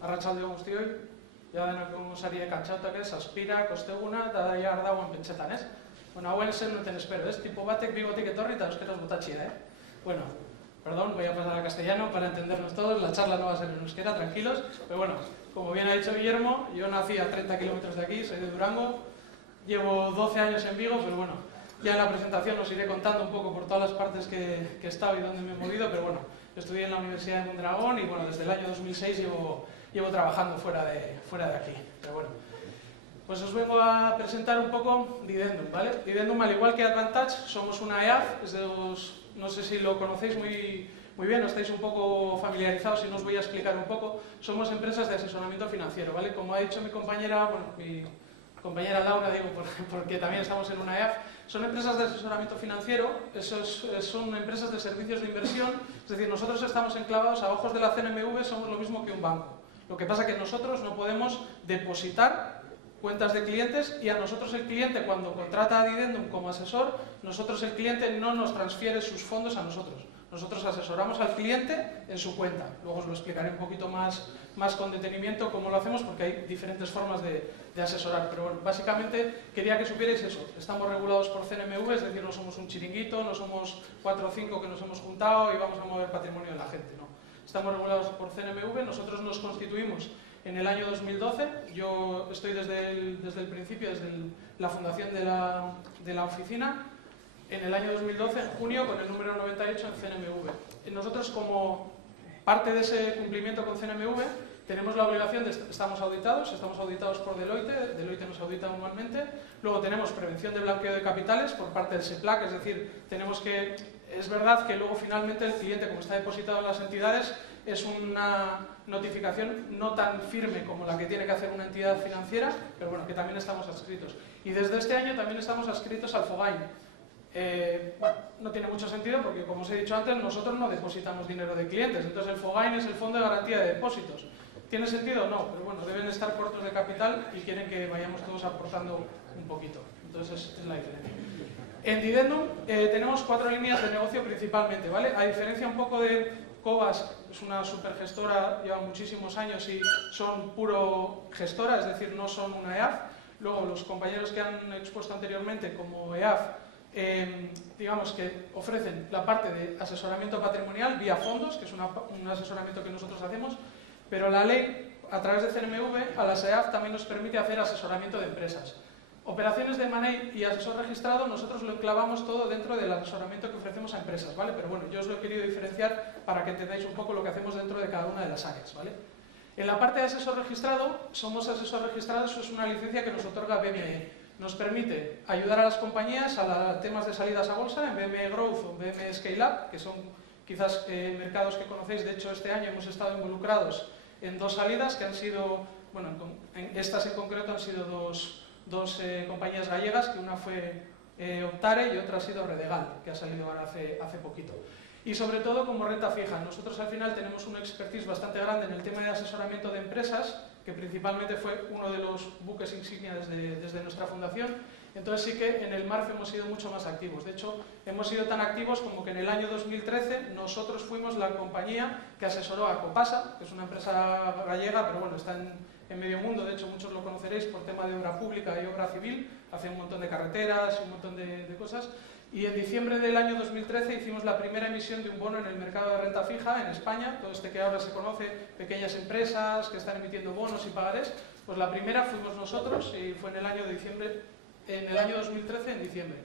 Arratsalde on guztioi, ja denok sari kantxautak ez, aspirak, osteguna, eta ja dagoen pentsetan, ez? Bueno, hauen zen nuten espero, ez? Tipo batek bigotik etorri eta euskeraz botatxia, Bueno, perdón, voy a pasar a castellano para entendernos todos, la charla no va a ser en euskera, tranquilos, pero bueno, como bien ha dicho Guillermo, yo nací a 30 kilómetros de aquí, soy de Durango, llevo 12 años en Vigo, pero bueno, ya en la presentación os iré contando un poco por todas las partes que he estado y dónde me he movido, pero bueno, yo estudié en la Universidad de Mondragón y bueno, desde el año 2006 llevo trabajando fuera de aquí, pero bueno. Pues os vengo a presentar un poco Didendum, ¿vale? Didendum, al igual que Advantage, somos una EAF, no sé si lo conocéis muy bien, o estáis un poco familiarizados y no os voy a explicar un poco. Somos empresas de asesoramiento financiero, ¿vale? Como ha dicho mi compañera, bueno, mi compañera Laura, digo, porque también estamos en una EAF, son empresas de asesoramiento financiero, son empresas de servicios de inversión, es decir, nosotros estamos enclavados a ojos de la CNMV, somos lo mismo que un banco. Lo que pasa es que nosotros no podemos depositar cuentas de clientes y a nosotros el cliente, cuando contrata a Didendum como asesor, nosotros el cliente no nos transfiere sus fondos a nosotros. Nosotros asesoramos al cliente en su cuenta. Luego os lo explicaré un poquito más con detenimiento cómo lo hacemos, porque hay diferentes formas de asesorar. Pero bueno, básicamente quería que supierais eso. Estamos regulados por CNMV, es decir, no somos un chiringuito, no somos 4 o 5 que nos hemos juntado y vamos a mover patrimonio de la gente, no. Estamos regulados por CNMV, nosotros nos constituimos en el año 2012, yo estoy desde el principio, desde la fundación de la oficina, en el año 2012, en junio, con el número 98 en CNMV. Nosotros, como parte de ese cumplimiento con CNMV, tenemos la obligación de, estamos auditados por Deloitte nos audita anualmente, luego tenemos prevención de blanqueo de capitales por parte del SEPLAC, es decir, es verdad que luego finalmente el cliente, como está depositado en las entidades, es una notificación no tan firme como la que tiene que hacer una entidad financiera, pero bueno, que también estamos adscritos. Y desde este año también estamos adscritos al FOGAIN. Bueno, no tiene mucho sentido porque, como os he dicho antes, nosotros no depositamos dinero de clientes, entonces el FOGAIN es el Fondo de Garantía de Depósitos. ¿Tiene sentido? No, pero bueno, deben estar cortos de capital y quieren que vayamos todos aportando un poquito. Entonces es la diferencia. En Didendum tenemos 4 líneas de negocio principalmente, ¿vale? A diferencia un poco de Cobas, es una supergestora, lleva muchísimos años y son puro gestora, es decir, no son una EAF. Luego los compañeros que han expuesto anteriormente como EAF, digamos que ofrecen la parte de asesoramiento patrimonial vía fondos, que es un asesoramiento que nosotros hacemos, pero la ley, a través de CNMV, a las EAF también nos permite hacer asesoramiento de empresas. Operaciones de money y asesor registrado, nosotros lo enclavamos todo dentro del asesoramiento que ofrecemos a empresas, ¿vale? Pero bueno, yo os lo he querido diferenciar para que entendáis un poco lo que hacemos dentro de cada una de las áreas, ¿vale? En la parte de asesor registrado, somos asesor registrado, eso es una licencia que nos otorga BME. Nos permite ayudar a las compañías a temas de salidas a bolsa, en BME Growth o BME Scale Up, que son quizás mercados que conocéis. De hecho, este año hemos estado involucrados en 2 salidas que han sido, bueno, estas en concreto han sido dos compañías gallegas, que una fue Optare y otra ha sido Redegal, que ha salido ahora hace poquito. Y sobre todo como renta fija. Nosotros al final tenemos una expertise bastante grande en el tema de asesoramiento de empresas, que principalmente fue uno de los buques insignia desde nuestra fundación. Entonces sí que en el MARF hemos sido mucho más activos. De hecho, hemos sido tan activos como que en el año 2013 nosotros fuimos la compañía que asesoró a Copasa, que es una empresa gallega, pero bueno, está en medio mundo. De hecho, muchos lo conoceréis por tema de obra pública y obra civil. Hace un montón de carreteras y un montón de cosas. Y en diciembre del año 2013 hicimos la primera emisión de un bono en el mercado de renta fija en España, todo este que ahora se conoce, pequeñas empresas que están emitiendo bonos y pagarés. Pues la primera fuimos nosotros y fue en el año 2013, en diciembre.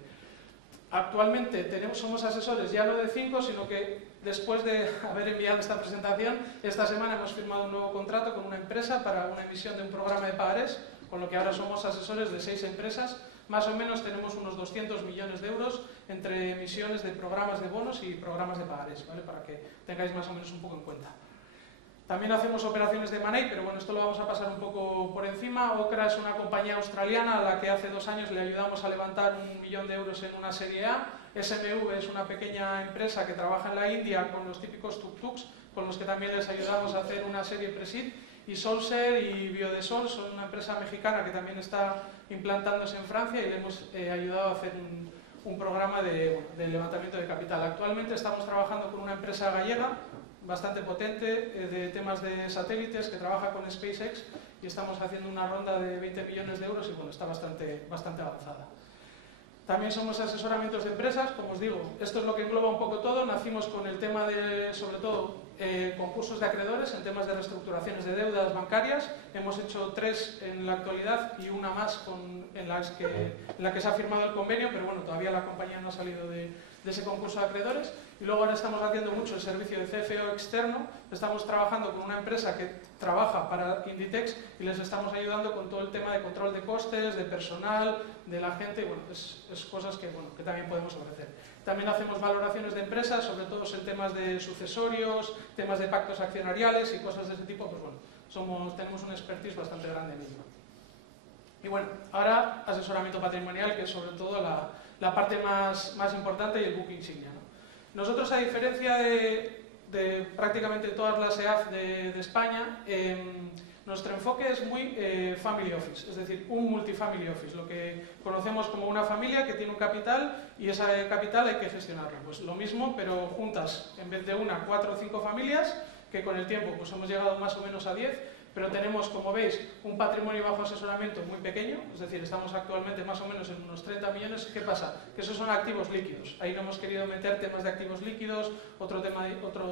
Actualmente somos asesores ya no de 5, sino que después de haber enviado esta presentación, esta semana hemos firmado un nuevo contrato con una empresa para una emisión de un programa de pagarés, con lo que ahora somos asesores de 6 empresas. Más o menos tenemos unos 200 millones de euros entre emisiones de programas de bonos y programas de pagarés, ¿vale? Para que tengáis más o menos un poco en cuenta. También hacemos operaciones de money, pero bueno, esto lo vamos a pasar un poco por encima. Okra es una compañía australiana a la que hace 2 años le ayudamos a levantar 1 millón de euros en una serie A. SMV es una pequeña empresa que trabaja en la India con los típicos tuk-tuks, con los que también les ayudamos a hacer una serie Presid. Y Solser y Biodesol son una empresa mexicana que también está implantándose en Francia y le hemos ayudado a hacer un programa de levantamiento de capital. Actualmente estamos trabajando con una empresa gallega bastante potente de temas de satélites que trabaja con SpaceX y estamos haciendo una ronda de 20 millones de euros y bueno, está bastante avanzada. También somos asesoramientos de empresas, como os digo, esto es lo que engloba un poco todo. Nacimos con el tema de, sobre todo, concursos de acreedores en temas de reestructuraciones de deudas bancarias. Hemos hecho 3 en la actualidad y una más en la que se ha firmado el convenio, pero bueno, todavía la compañía no ha salido de ese concurso de acreedores. Y luego ahora estamos haciendo mucho el servicio de CFO externo. Estamos trabajando con una empresa que trabaja para Inditex y les estamos ayudando con todo el tema de control de costes, de personal, de la gente. Y bueno, es cosas que también podemos ofrecer. También hacemos valoraciones de empresas, sobre todo en temas de sucesorios, temas de pactos accionariales y cosas de ese tipo. Pues bueno, tenemos un expertise bastante grande en ello. Y bueno, ahora asesoramiento patrimonial, que es sobre todo la parte más importante y el buque insignia, ¿no? Nosotros, a diferencia de prácticamente todas las EAF de España, nuestro enfoque es muy family office, es decir, un multifamily office, lo que conocemos como una familia que tiene un capital y ese capital hay que gestionarlo. Pues lo mismo, pero juntas, en vez de 1, 4 o 5 familias, que con el tiempo pues hemos llegado más o menos a 10, pero tenemos, como veis, un patrimonio bajo asesoramiento muy pequeño, es decir, estamos actualmente más o menos en unos 30 millones. ¿Qué pasa? Que esos son activos líquidos. Ahí no hemos querido meter temas de activos líquidos, otro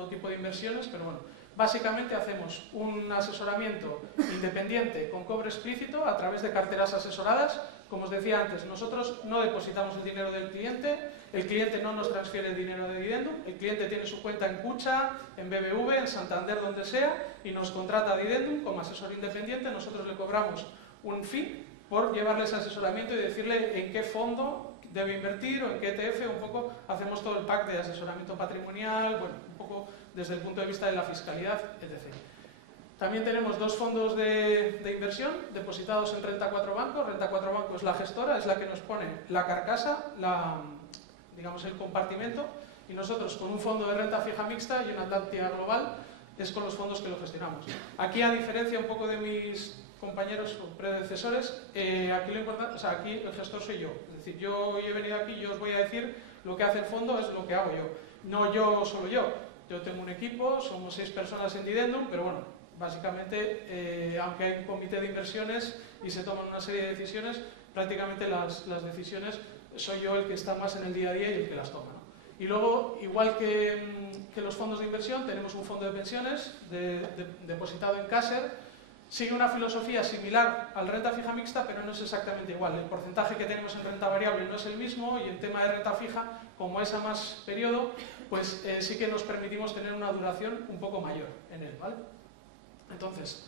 tipo de inversiones, pero bueno, básicamente hacemos un asesoramiento independiente con cobro explícito a través de carteras asesoradas. Como os decía antes, nosotros no depositamos el dinero del cliente, el cliente no nos transfiere el dinero de dividendo, el cliente tiene su cuenta en Cucha, en BBV, en Santander, donde sea, y nos contrata a Didendum como asesor independiente. Nosotros le cobramos un fee por llevarle ese asesoramiento y decirle en qué fondo debe invertir o en qué ETF. Un poco hacemos todo el pack de asesoramiento patrimonial, bueno, un poco desde el punto de vista de la fiscalidad, etc. También tenemos 2 fondos de inversión depositados en Renta 4 Banco. Renta 4 Banco es la gestora, es la que nos pone la carcasa, digamos el compartimento, y nosotros con un fondo de renta fija mixta y una Atlantia Global es con los fondos que lo gestionamos. Aquí, a diferencia un poco de mis compañeros o predecesores, aquí lo importante, o sea, aquí el gestor soy yo. Es decir, yo hoy he venido aquí y yo os voy a decir lo que hace el fondo es lo que hago yo. No yo, solo yo. Yo tengo un equipo, somos 6 personas en Didendum, pero bueno, básicamente, aunque hay un comité de inversiones y se toman una serie de decisiones, prácticamente las decisiones soy yo el que está más en el día a día y el que las toma, ¿no? Y luego, igual que los fondos de inversión, tenemos un fondo de pensiones depositado en Caser. Sigue una filosofía similar al renta fija mixta, pero no es exactamente igual. El porcentaje que tenemos en renta variable no es el mismo y en tema de renta fija, como es a más periodo, pues sí que nos permitimos tener una duración un poco mayor en él, ¿vale? Entonces,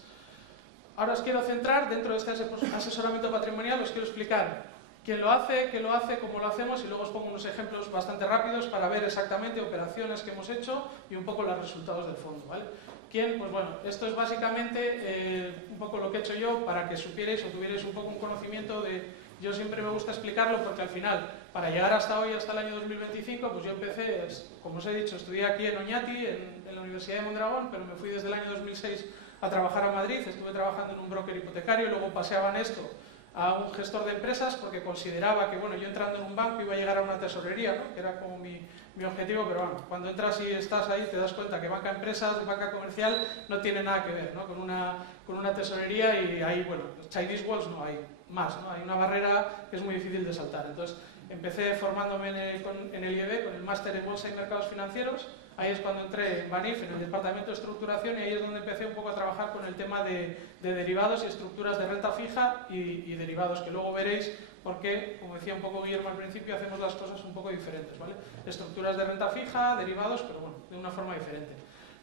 ahora os quiero centrar dentro de este asesoramiento patrimonial, os quiero explicar quién lo hace, qué lo hace, cómo lo hacemos y luego os pongo unos ejemplos bastante rápidos para ver exactamente operaciones que hemos hecho y un poco los resultados del fondo, ¿vale? ¿Quién? Pues bueno, esto es básicamente un poco lo que he hecho yo para que supierais o tuvierais un poco un conocimiento de... Yo siempre me gusta explicarlo porque al final, para llegar hasta hoy, hasta el año 2025, pues yo empecé, como os he dicho, estudié aquí en Oñati, en la Universidad de Mondragón, pero me fui desde el año 2006 a trabajar a Madrid. Estuve trabajando en un broker hipotecario, luego pasé a Banesto, a un gestor de empresas, porque consideraba que, bueno, yo entrando en un banco iba a llegar a una tesorería, ¿no? Que era como mi objetivo, pero bueno, cuando entras y estás ahí te das cuenta que banca empresas, banca comercial no tiene nada que ver, ¿no? con una tesorería, y ahí, bueno, Chinese walls no hay más, ¿no? Hay una barrera que es muy difícil de saltar. Entonces empecé formándome en el IEB con el máster en Bolsa y Mercados Financieros. Ahí es cuando entré en Banif, en el departamento de estructuración, y ahí es donde empecé un poco a trabajar con el tema de derivados y estructuras de renta fija y derivados, que luego veréis porque, como decía un poco Guillermo al principio, hacemos las cosas un poco diferentes, ¿vale? Estructuras de renta fija, derivados, pero bueno, de una forma diferente.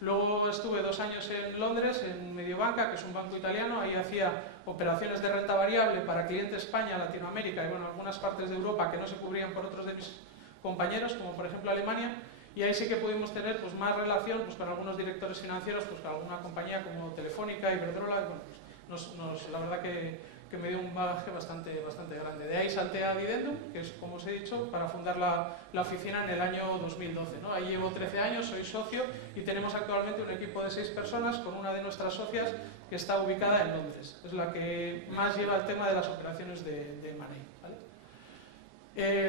Luego estuve 2 años en Londres, en Mediobanca, que es un banco italiano. Ahí hacía operaciones de renta variable para cliente España, Latinoamérica y bueno, algunas partes de Europa que no se cubrían por otros de mis compañeros, como por ejemplo Alemania. Y ahí sí que pudimos tener pues, más relación pues, con algunos directores financieros, pues, con alguna compañía como Telefónica, Iberdrola. Y, bueno, pues, la verdad que me dio un bagaje bastante grande. De ahí salté a Didendum, que es, como os he dicho, para fundar la oficina en el año 2012, ¿no? Ahí llevo 13 años, soy socio y tenemos actualmente un equipo de 6 personas con una de nuestras socias que está ubicada en Londres. Es la que más lleva el tema de las operaciones de money, ¿vale?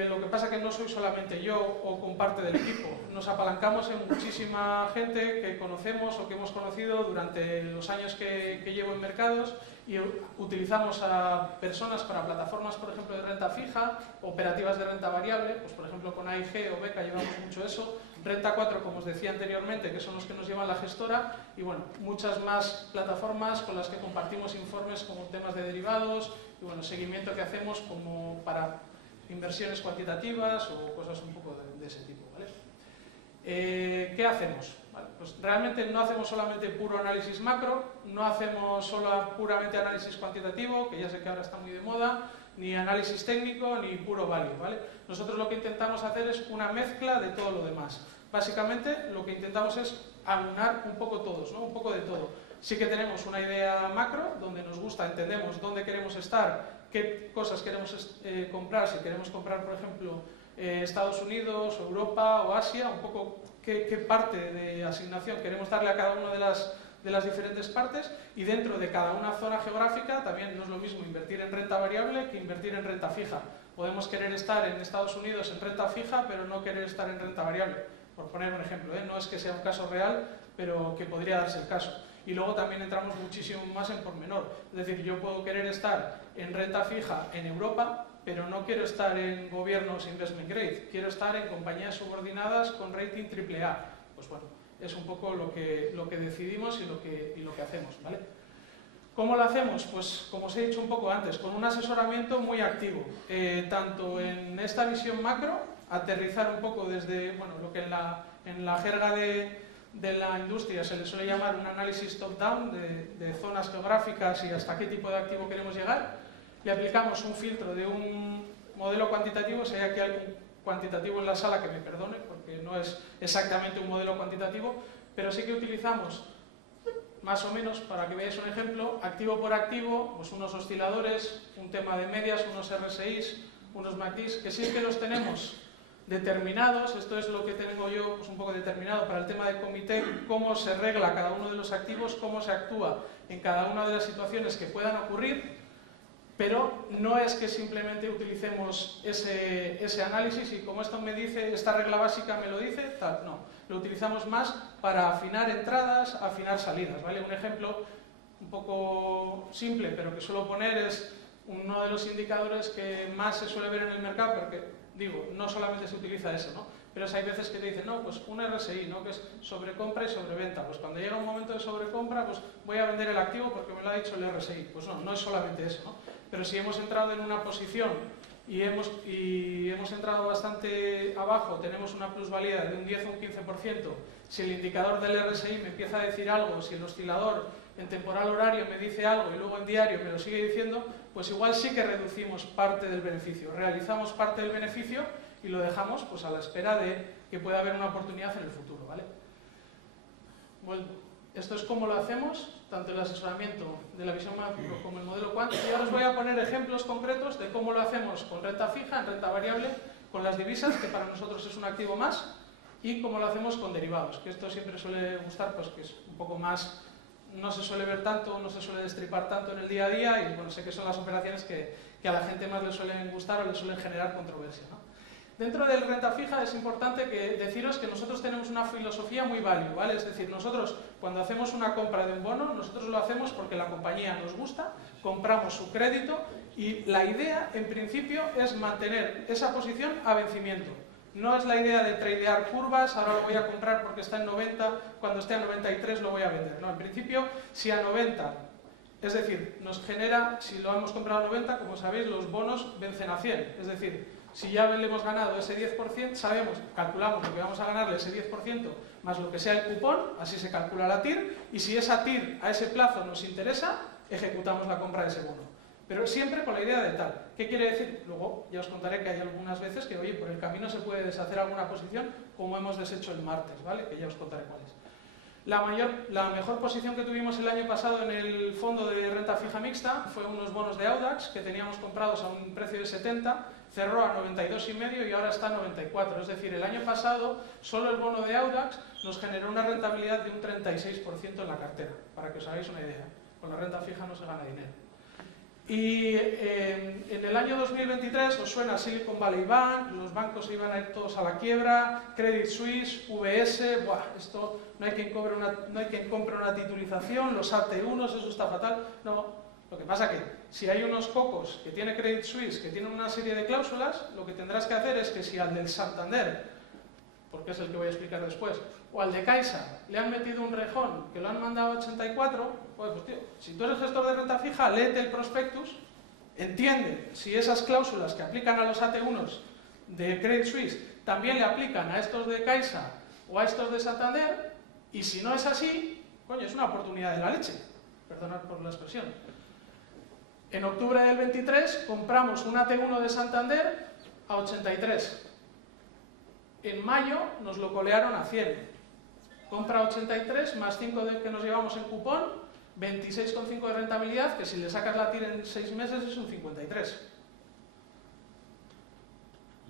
Lo que pasa es que no soy solamente yo o con parte del equipo, nos apalancamos en muchísima gente que conocemos o que hemos conocido durante los años que llevo en mercados, y utilizamos a personas para plataformas, por ejemplo, de renta fija, operativas de renta variable, pues por ejemplo con AIG o Beca llevamos mucho eso, Renta 4, como os decía anteriormente, que son los que nos llevan la gestora, y bueno, muchas más plataformas con las que compartimos informes como temas de derivados y bueno, seguimiento que hacemos como para inversiones cuantitativas o cosas un poco de ese tipo, ¿vale? ¿Qué hacemos? Vale, pues realmente no hacemos solamente puro análisis macro, no hacemos solo puramente análisis cuantitativo, que ya sé que ahora está muy de moda, ni análisis técnico, ni puro value, ¿vale? Nosotros lo que intentamos hacer es una mezcla de todo lo demás. Básicamente lo que intentamos es aunar un poco todos, ¿no? Un poco de todo. Sí que tenemos una idea macro, donde nos gusta, entendemos dónde queremos estar, qué cosas queremos comprar, si queremos comprar, por ejemplo, Estados Unidos, Europa o Asia, un poco qué parte de asignación queremos darle a cada una de las diferentes partes, y dentro de cada una zona geográfica también no es lo mismo invertir en renta variable que invertir en renta fija. Podemos querer estar en Estados Unidos en renta fija, pero no querer estar en renta variable, por poner un ejemplo, ¿eh? No es que sea un caso real, pero que podría darse el caso. Y luego también entramos muchísimo más en pormenor. Es decir, yo puedo querer estar en renta fija en Europa, pero no quiero estar en gobiernos investment grade. Quiero estar en compañías subordinadas con rating AAA. Pues bueno, es un poco lo que decidimos y lo que hacemos, ¿vale? ¿Cómo lo hacemos? Pues como os he dicho un poco antes, con un asesoramiento muy activo. Tanto en esta visión macro, aterrizar un poco desde, bueno, lo que en la jerga de la industria se le suele llamar un análisis top-down de zonas geográficas y hasta qué tipo de activo queremos llegar. Le aplicamos un filtro de un modelo cuantitativo, si hay aquí algún cuantitativo en la sala que me perdone, porque no es exactamente un modelo cuantitativo, pero sí que utilizamos, más o menos, para que veáis un ejemplo, activo por activo, pues unos osciladores, un tema de medias, unos RSIs, unos MACDs, que sí que los tenemos determinados. Esto es lo que tengo yo pues un poco determinado para el tema de comité, cómo se regla cada uno de los activos, cómo se actúa en cada una de las situaciones que puedan ocurrir, pero no es que simplemente utilicemos ese análisis y como esto me dice, esta regla básica me lo dice, tal, no. Lo utilizamos más para afinar entradas, afinar salidas, ¿vale? Un ejemplo un poco simple, pero que suelo poner es uno de los indicadores que más se suele ver en el mercado, porque digo, no solamente se utiliza eso, ¿no? Pero hay veces que te dicen, no, pues un RSI, ¿no? Que es sobrecompra y sobreventa. Pues cuando llega un momento de sobrecompra, pues voy a vender el activo porque me lo ha dicho el RSI. Pues no, no es solamente eso, ¿no? Pero si hemos entrado en una posición y hemos entrado bastante abajo, tenemos una plusvalía de un 10 o un 15%, si el indicador del RSI me empieza a decir algo, si el oscilador en temporal horario me dice algo y luego en diario me lo sigue diciendo, pues igual sí que reducimos parte del beneficio, realizamos parte del beneficio y lo dejamos pues a la espera de que pueda haber una oportunidad en el futuro, ¿vale? Bueno, esto es cómo lo hacemos, tanto el asesoramiento de la visión macro como el modelo quant, y ahora os voy a poner ejemplos concretos de cómo lo hacemos con renta fija, en renta variable, con las divisas, que para nosotros es un activo más, y cómo lo hacemos con derivados, que esto siempre suele gustar, pues que es un poco más, no se suele ver tanto, no se suele destripar tanto en el día a día, y bueno, sé que son las operaciones que a la gente más le suelen gustar o le suelen generar controversia, ¿no? Dentro del renta fija es importante deciros que nosotros tenemos una filosofía muy value, ¿vale? Es decir, nosotros cuando hacemos una compra de un bono, nosotros lo hacemos porque la compañía nos gusta, compramos su crédito y la idea, en principio, es mantener esa posición a vencimiento. No es la idea de tradear curvas, ahora lo voy a comprar porque está en 90, cuando esté a 93 lo voy a vender. No, en principio, si a 90, es decir, nos genera, si lo hemos comprado a 90, como sabéis, los bonos vencen a 100. Es decir, si ya le hemos ganado ese 10%, sabemos, calculamos lo que vamos a ganarle ese 10% más lo que sea el cupón, así se calcula la TIR, y si esa TIR a ese plazo nos interesa, ejecutamos la compra de ese bono. Pero siempre con la idea de tal. ¿Qué quiere decir? Luego ya os contaré que hay algunas veces que, oye, por el camino se puede deshacer alguna posición, como hemos deshecho el martes, ¿vale? Que ya os contaré cuál es. La mejor posición que tuvimos el año pasado en el fondo de renta fija mixta fue unos bonos de Audax que teníamos comprados a un precio de 70, cerró a 92,5 y ahora está a 94. Es decir, el año pasado solo el bono de Audax nos generó una rentabilidad de un 36% en la cartera, para que os hagáis una idea. Con la renta fija no se gana dinero. Y en el año 2023 os suena Silicon Valley Bank, los bancos iban a ir todos a la quiebra, Credit Suisse, UBS, buah, esto no hay quien compre una titulización, los AT1, eso está fatal. No, lo que pasa que si hay unos pocos que tiene Credit Suisse, que tienen una serie de cláusulas, lo que tendrás que hacer es que si al del Santander, porque es el que voy a explicar después, o al de Caixa le han metido un rejón que lo han mandado a 84, pues tío, si tú eres gestor de renta fija, léete el prospectus, entiende si esas cláusulas que aplican a los AT1s de Credit Suisse también le aplican a estos de Caixa o a estos de Santander, y si no es así, coño, es una oportunidad de la leche, perdonad por la expresión. En octubre del 23 compramos un AT1 de Santander a 83. En mayo nos lo colearon a 100. Compra 83 más 5 que nos llevamos en cupón, 26,5 de rentabilidad, que si le sacas la TIR en 6 meses es un 53.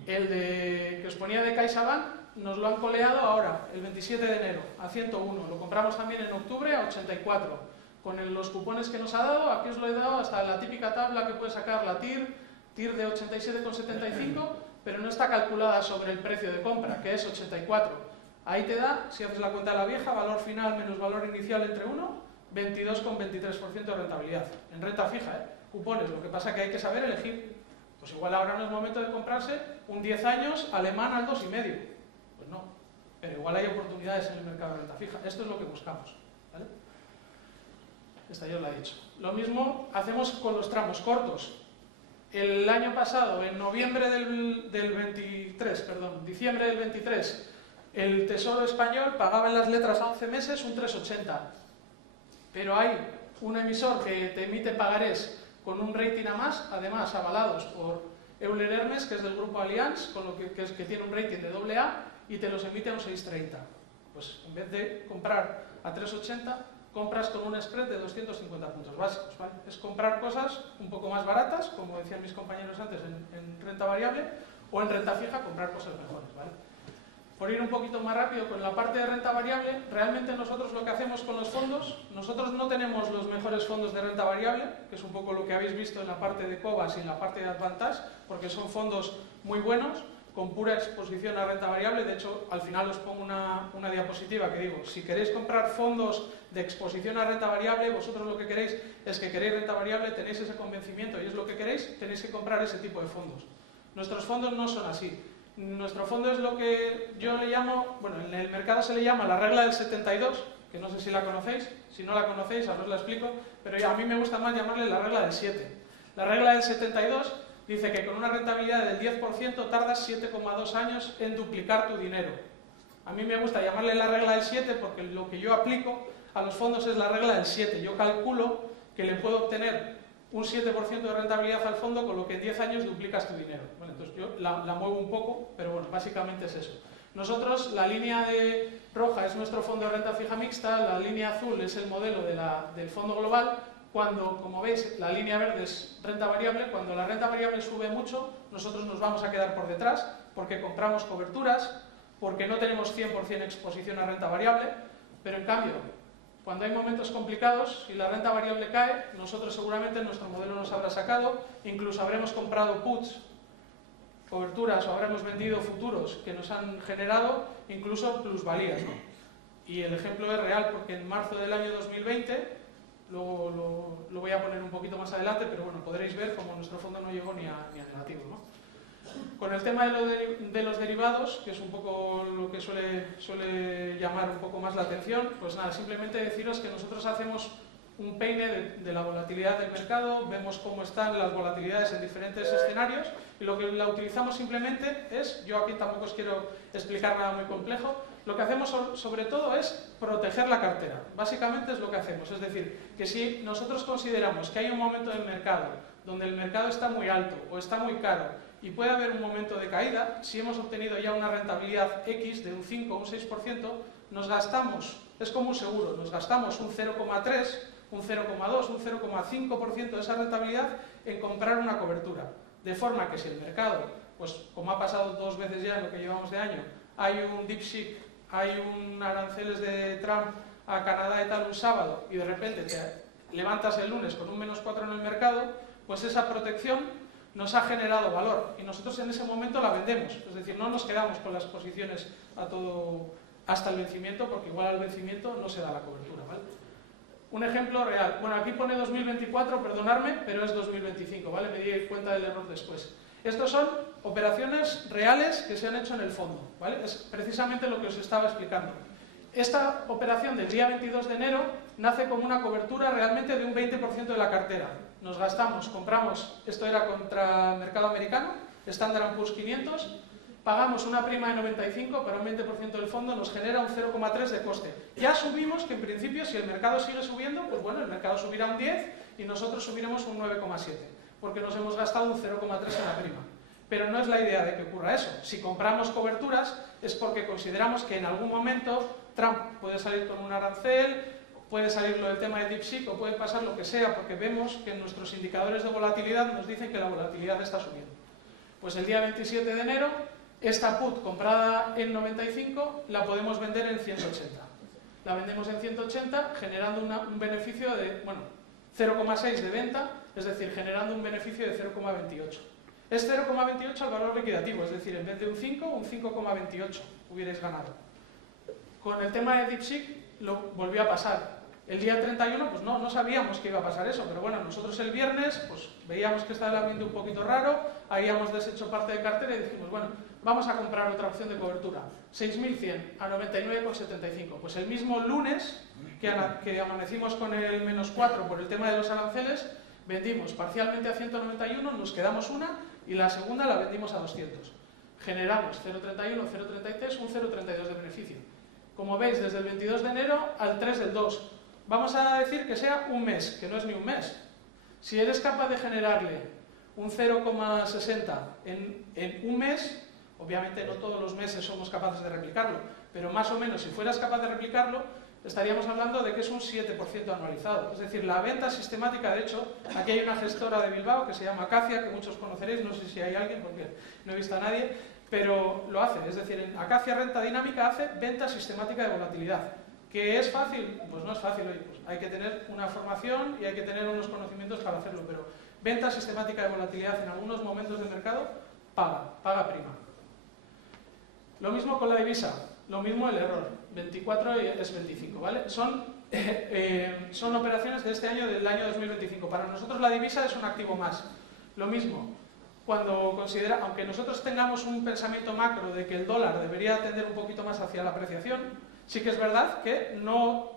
El que os ponía de CaixaBank nos lo han coleado ahora, el 27 de enero, a 101. Lo compramos también en octubre a 84. Con los cupones que nos ha dado, aquí os lo he dado hasta la típica tabla que puede sacar la TIR de 87,75, pero no está calculada sobre el precio de compra, que es 84. Ahí te da, si haces la cuenta de la vieja, valor final menos valor inicial entre 1, 22,23% de rentabilidad. En renta fija, cupones, lo que pasa es que hay que saber elegir. Pues igual ahora no es momento de comprarse un 10 años alemán al 2,5. Pues no, pero igual hay oportunidades en el mercado de renta fija. Esto es lo que buscamos, ¿vale? Esta ya os la he dicho. Lo mismo hacemos con los tramos cortos. El año pasado, en diciembre del 23, el Tesoro Español pagaba en las letras a 11 meses un 3,80. Pero hay un emisor que te emite pagarés con un rating a más, además avalados por Euler Hermes, que es del grupo Allianz, con lo que tiene un rating de AA, y te los emite a un 6,30. Pues en vez de comprar a 3,80, compras con un spread de 250 puntos básicos, ¿vale? Es comprar cosas un poco más baratas, como decían mis compañeros antes, en renta variable, o en renta fija comprar cosas mejores, ¿vale? Por ir un poquito más rápido con la parte de renta variable, realmente nosotros lo que hacemos con los fondos, nosotros no tenemos los mejores fondos de renta variable, que es un poco lo que habéis visto en la parte de Cobas y en la parte de Advantage, porque son fondos muy buenos, con pura exposición a renta variable. De hecho, al final os pongo una diapositiva que digo, si queréis comprar fondos de exposición a renta variable, vosotros lo que queréis es que queréis renta variable, tenéis ese convencimiento y es lo que queréis, tenéis que comprar ese tipo de fondos. Nuestros fondos no son así. Nuestro fondo es lo que yo le llamo, bueno, en el mercado se le llama la regla del 72, que no sé si la conocéis, si no la conocéis, ahora os la explico, pero a mí me gusta más llamarle la regla del 7. La regla del 72 dice que con una rentabilidad del 10% tardas 7,2 años en duplicar tu dinero. A mí me gusta llamarle la regla del 7 porque lo que yo aplico a los fondos es la regla del 7. Yo calculo que le puedo obtener un 7% de rentabilidad al fondo, con lo que en 10 años duplicas tu dinero. Bueno, entonces yo la muevo un poco, pero bueno, básicamente es eso. Nosotros, la línea de roja es nuestro fondo de renta fija mixta, la línea azul es el modelo del fondo global. Cuando, como veis, la línea verde es renta variable, cuando la renta variable sube mucho, nosotros nos vamos a quedar por detrás, porque compramos coberturas, porque no tenemos 100% exposición a renta variable, pero en cambio, cuando hay momentos complicados, si la renta variable cae, nosotros seguramente nuestro modelo nos habrá sacado, incluso habremos comprado puts coberturas o habremos vendido futuros que nos han generado incluso plusvalías, ¿no? Y el ejemplo es real porque en marzo del año 2020, luego lo voy a poner un poquito más adelante, pero bueno, podréis ver cómo nuestro fondo no llegó ni a negativo, ¿no? Con el tema de los derivados, que es un poco lo que suele llamar un poco más la atención, pues nada, simplemente deciros que nosotros hacemos un peine de la volatilidad del mercado, vemos cómo están las volatilidades en diferentes escenarios y lo que la utilizamos simplemente es, yo aquí tampoco os quiero explicar nada muy complejo, lo que hacemos sobre todo es proteger la cartera. Básicamente es lo que hacemos, es decir, que si nosotros consideramos que hay un momento del mercado donde el mercado está muy alto o está muy caro y puede haber un momento de caída, si hemos obtenido ya una rentabilidad X de un 5 o un 6%, nos gastamos, es como un seguro, nos gastamos un 0,3, un 0,2, un 0,5% de esa rentabilidad en comprar una cobertura. De forma que si el mercado, pues como ha pasado 2 veces ya en lo que llevamos de año, hay un DeepSeek, hay un aranceles de Trump a Canadá y tal un sábado y de repente te levantas el lunes con un -4 en el mercado, pues esa protección nos ha generado valor y nosotros en ese momento la vendemos. Es decir, no nos quedamos con las posiciones a todo hasta el vencimiento porque igual al vencimiento no se da la cobertura, ¿vale? Un ejemplo real. Bueno, aquí pone 2024, perdonadme, pero es 2025, ¿vale? Me di cuenta del error después. Estos son operaciones reales que se han hecho en el fondo, ¿vale? Es precisamente lo que os estaba explicando. Esta operación del día 22 de enero nace como una cobertura realmente de un 20% de la cartera. Nos gastamos, compramos, esto era contra mercado americano, Standard & Poor's 500, pagamos una prima de 95 para un 20% del fondo, nos genera un 0,3 de coste. Ya asumimos que en principio si el mercado sigue subiendo, pues bueno, el mercado subirá un 10 y nosotros subiremos un 9,7, porque nos hemos gastado un 0,3 en la prima. Pero no es la idea de que ocurra eso. Si compramos coberturas es porque consideramos que en algún momento Trump puede salir con un arancel, puede salir lo del tema de DeepSeek o puede pasar lo que sea, porque vemos que nuestros indicadores de volatilidad nos dicen que la volatilidad está subiendo. Pues el día 27 de enero, esta put comprada en 95 la podemos vender en 180. La vendemos en 180 generando un beneficio de, bueno, 0,6 de venta, es decir, generando un beneficio de 0,28. Es 0,28 al valor liquidativo, es decir, en vez de un 5, un 5,28 hubierais ganado. Con el tema de DeepSeek lo volvió a pasar. El día 31, pues no sabíamos que iba a pasar eso, pero bueno, nosotros el viernes pues veíamos que estaba el ambiente un poquito raro, habíamos deshecho parte de cartera y dijimos, bueno, vamos a comprar otra opción de cobertura, 6.100 a 99,75. Pues el mismo lunes que amanecimos con el -4 por el tema de los aranceles, vendimos parcialmente a 191, nos quedamos una y la segunda la vendimos a 200. Generamos 0,31, 0,33, un 0,32 de beneficio. Como veis, desde el 22 de enero al 3 del 2. Vamos a decir que sea un mes, que no es ni un mes. Si eres capaz de generarle un 0,60 en un mes, obviamente no todos los meses somos capaces de replicarlo, pero más o menos si fueras capaz de replicarlo, estaríamos hablando de que es un 7% anualizado. Es decir, la venta sistemática, de hecho, aquí hay una gestora de Bilbao que se llama Acacia, que muchos conoceréis, no sé si hay alguien porque no he visto a nadie, pero lo hace. Es decir, en Acacia Renta Dinámica hace venta sistemática de volatilidad. ¿Que es fácil? Pues no es fácil, oye, pues hay que tener una formación y hay que tener unos conocimientos para hacerlo, pero venta sistemática de volatilidad en algunos momentos del mercado paga prima. Lo mismo con la divisa, lo mismo el error, 24 es 25, ¿vale? Son operaciones de este año, del año 2025. Para nosotros la divisa es un activo más. Lo mismo, aunque nosotros tengamos un pensamiento macro de que el dólar debería tender un poquito más hacia la apreciación, sí que es verdad que no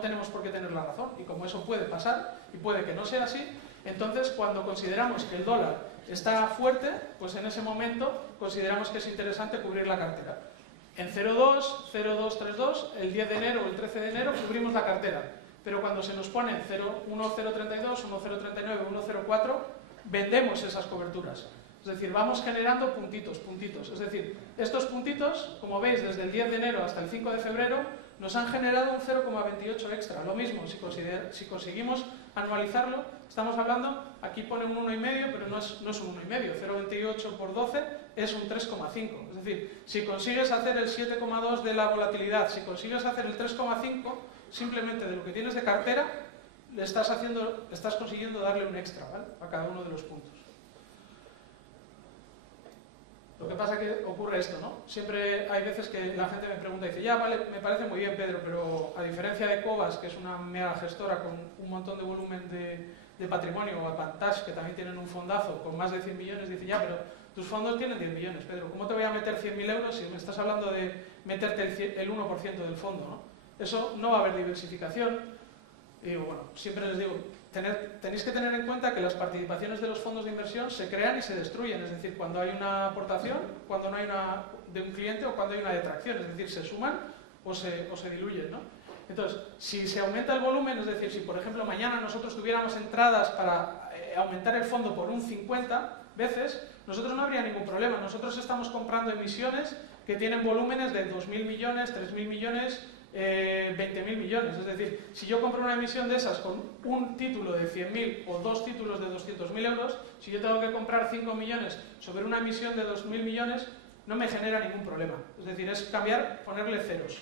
tenemos por qué tener la razón, y como eso puede pasar, y puede que no sea así, entonces cuando consideramos que el dólar está fuerte, pues en ese momento consideramos que es interesante cubrir la cartera. En 0,2, 0,232, el 10 de enero o el 13 de enero cubrimos la cartera, pero cuando se nos pone 1,032, 1,039, 1,04, vendemos esas coberturas. Es decir, vamos generando puntitos. Es decir, estos puntitos, como veis, desde el 10 de enero hasta el 5 de febrero, nos han generado un 0,28 extra. Lo mismo, si conseguimos anualizarlo, estamos hablando, aquí pone un 1,5, pero no es un 1,5. 0,28 por 12 es un 3,5. Es decir, si consigues hacer el 7,2 de la volatilidad, si consigues hacer el 3,5, simplemente de lo que tienes de cartera, estás consiguiendo darle un extra, ¿vale?, a cada uno de los puntos. Lo que pasa que ocurre esto, ¿no? Siempre hay veces que la gente me pregunta y dice, ya, vale, me parece muy bien, Pedro, pero a diferencia de Cobas, que es una mega gestora con un montón de volumen de patrimonio, o Avantage, que también tienen un fondazo con más de 100 millones, dice, ya, pero tus fondos tienen 10 millones, Pedro, ¿cómo te voy a meter 100.000 euros si me estás hablando de meterte el 1% del fondo, ¿no? Eso no va a haber diversificación. Y digo, bueno, siempre les digo, tenéis que tener en cuenta que las participaciones de los fondos de inversión se crean y se destruyen, es decir, cuando hay una aportación, cuando no hay una de un cliente o cuando hay una detracción, es decir, se suman o se diluyen, ¿no? Entonces, si se aumenta el volumen, es decir, si por ejemplo mañana nosotros tuviéramos entradas para aumentar el fondo por un 50 veces, nosotros no habría ningún problema. Nosotros estamos comprando emisiones que tienen volúmenes de 2.000 millones, 3.000 millones, 20.000 millones. Es decir, si yo compro una emisión de esas con un título de 100.000 o dos títulos de 200.000 euros, si yo tengo que comprar 5 millones sobre una emisión de 2.000 millones, no me genera ningún problema. Es decir, es ponerle ceros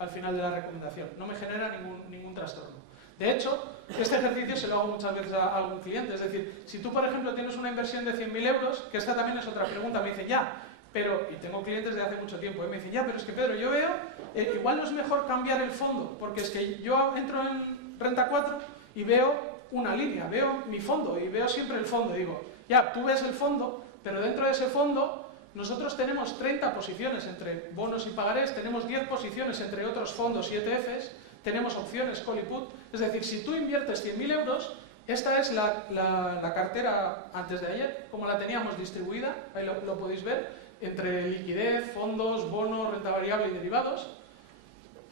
al final de la recomendación. No me genera ningún trastorno. De hecho, este ejercicio se lo hago muchas veces a algún cliente. Es decir, si tú, por ejemplo, tienes una inversión de 100.000 euros, que esta también es otra pregunta, me dicen, ya, pero, y tengo clientes de hace mucho tiempo, me dicen, ya, pero es que Pedro, yo veo, igual no es mejor cambiar el fondo, porque es que yo entro en Renta 4 y veo una línea, veo mi fondo y veo siempre el fondo. Digo, ya, tú ves el fondo, pero dentro de ese fondo nosotros tenemos 30 posiciones entre bonos y pagarés, tenemos 10 posiciones entre otros fondos y ETFs, tenemos opciones call y put. Es decir, si tú inviertes 100.000 euros, esta es la cartera antes de ayer, como la teníamos distribuida, ahí lo podéis ver, entre liquidez, fondos, bonos, renta variable y derivados.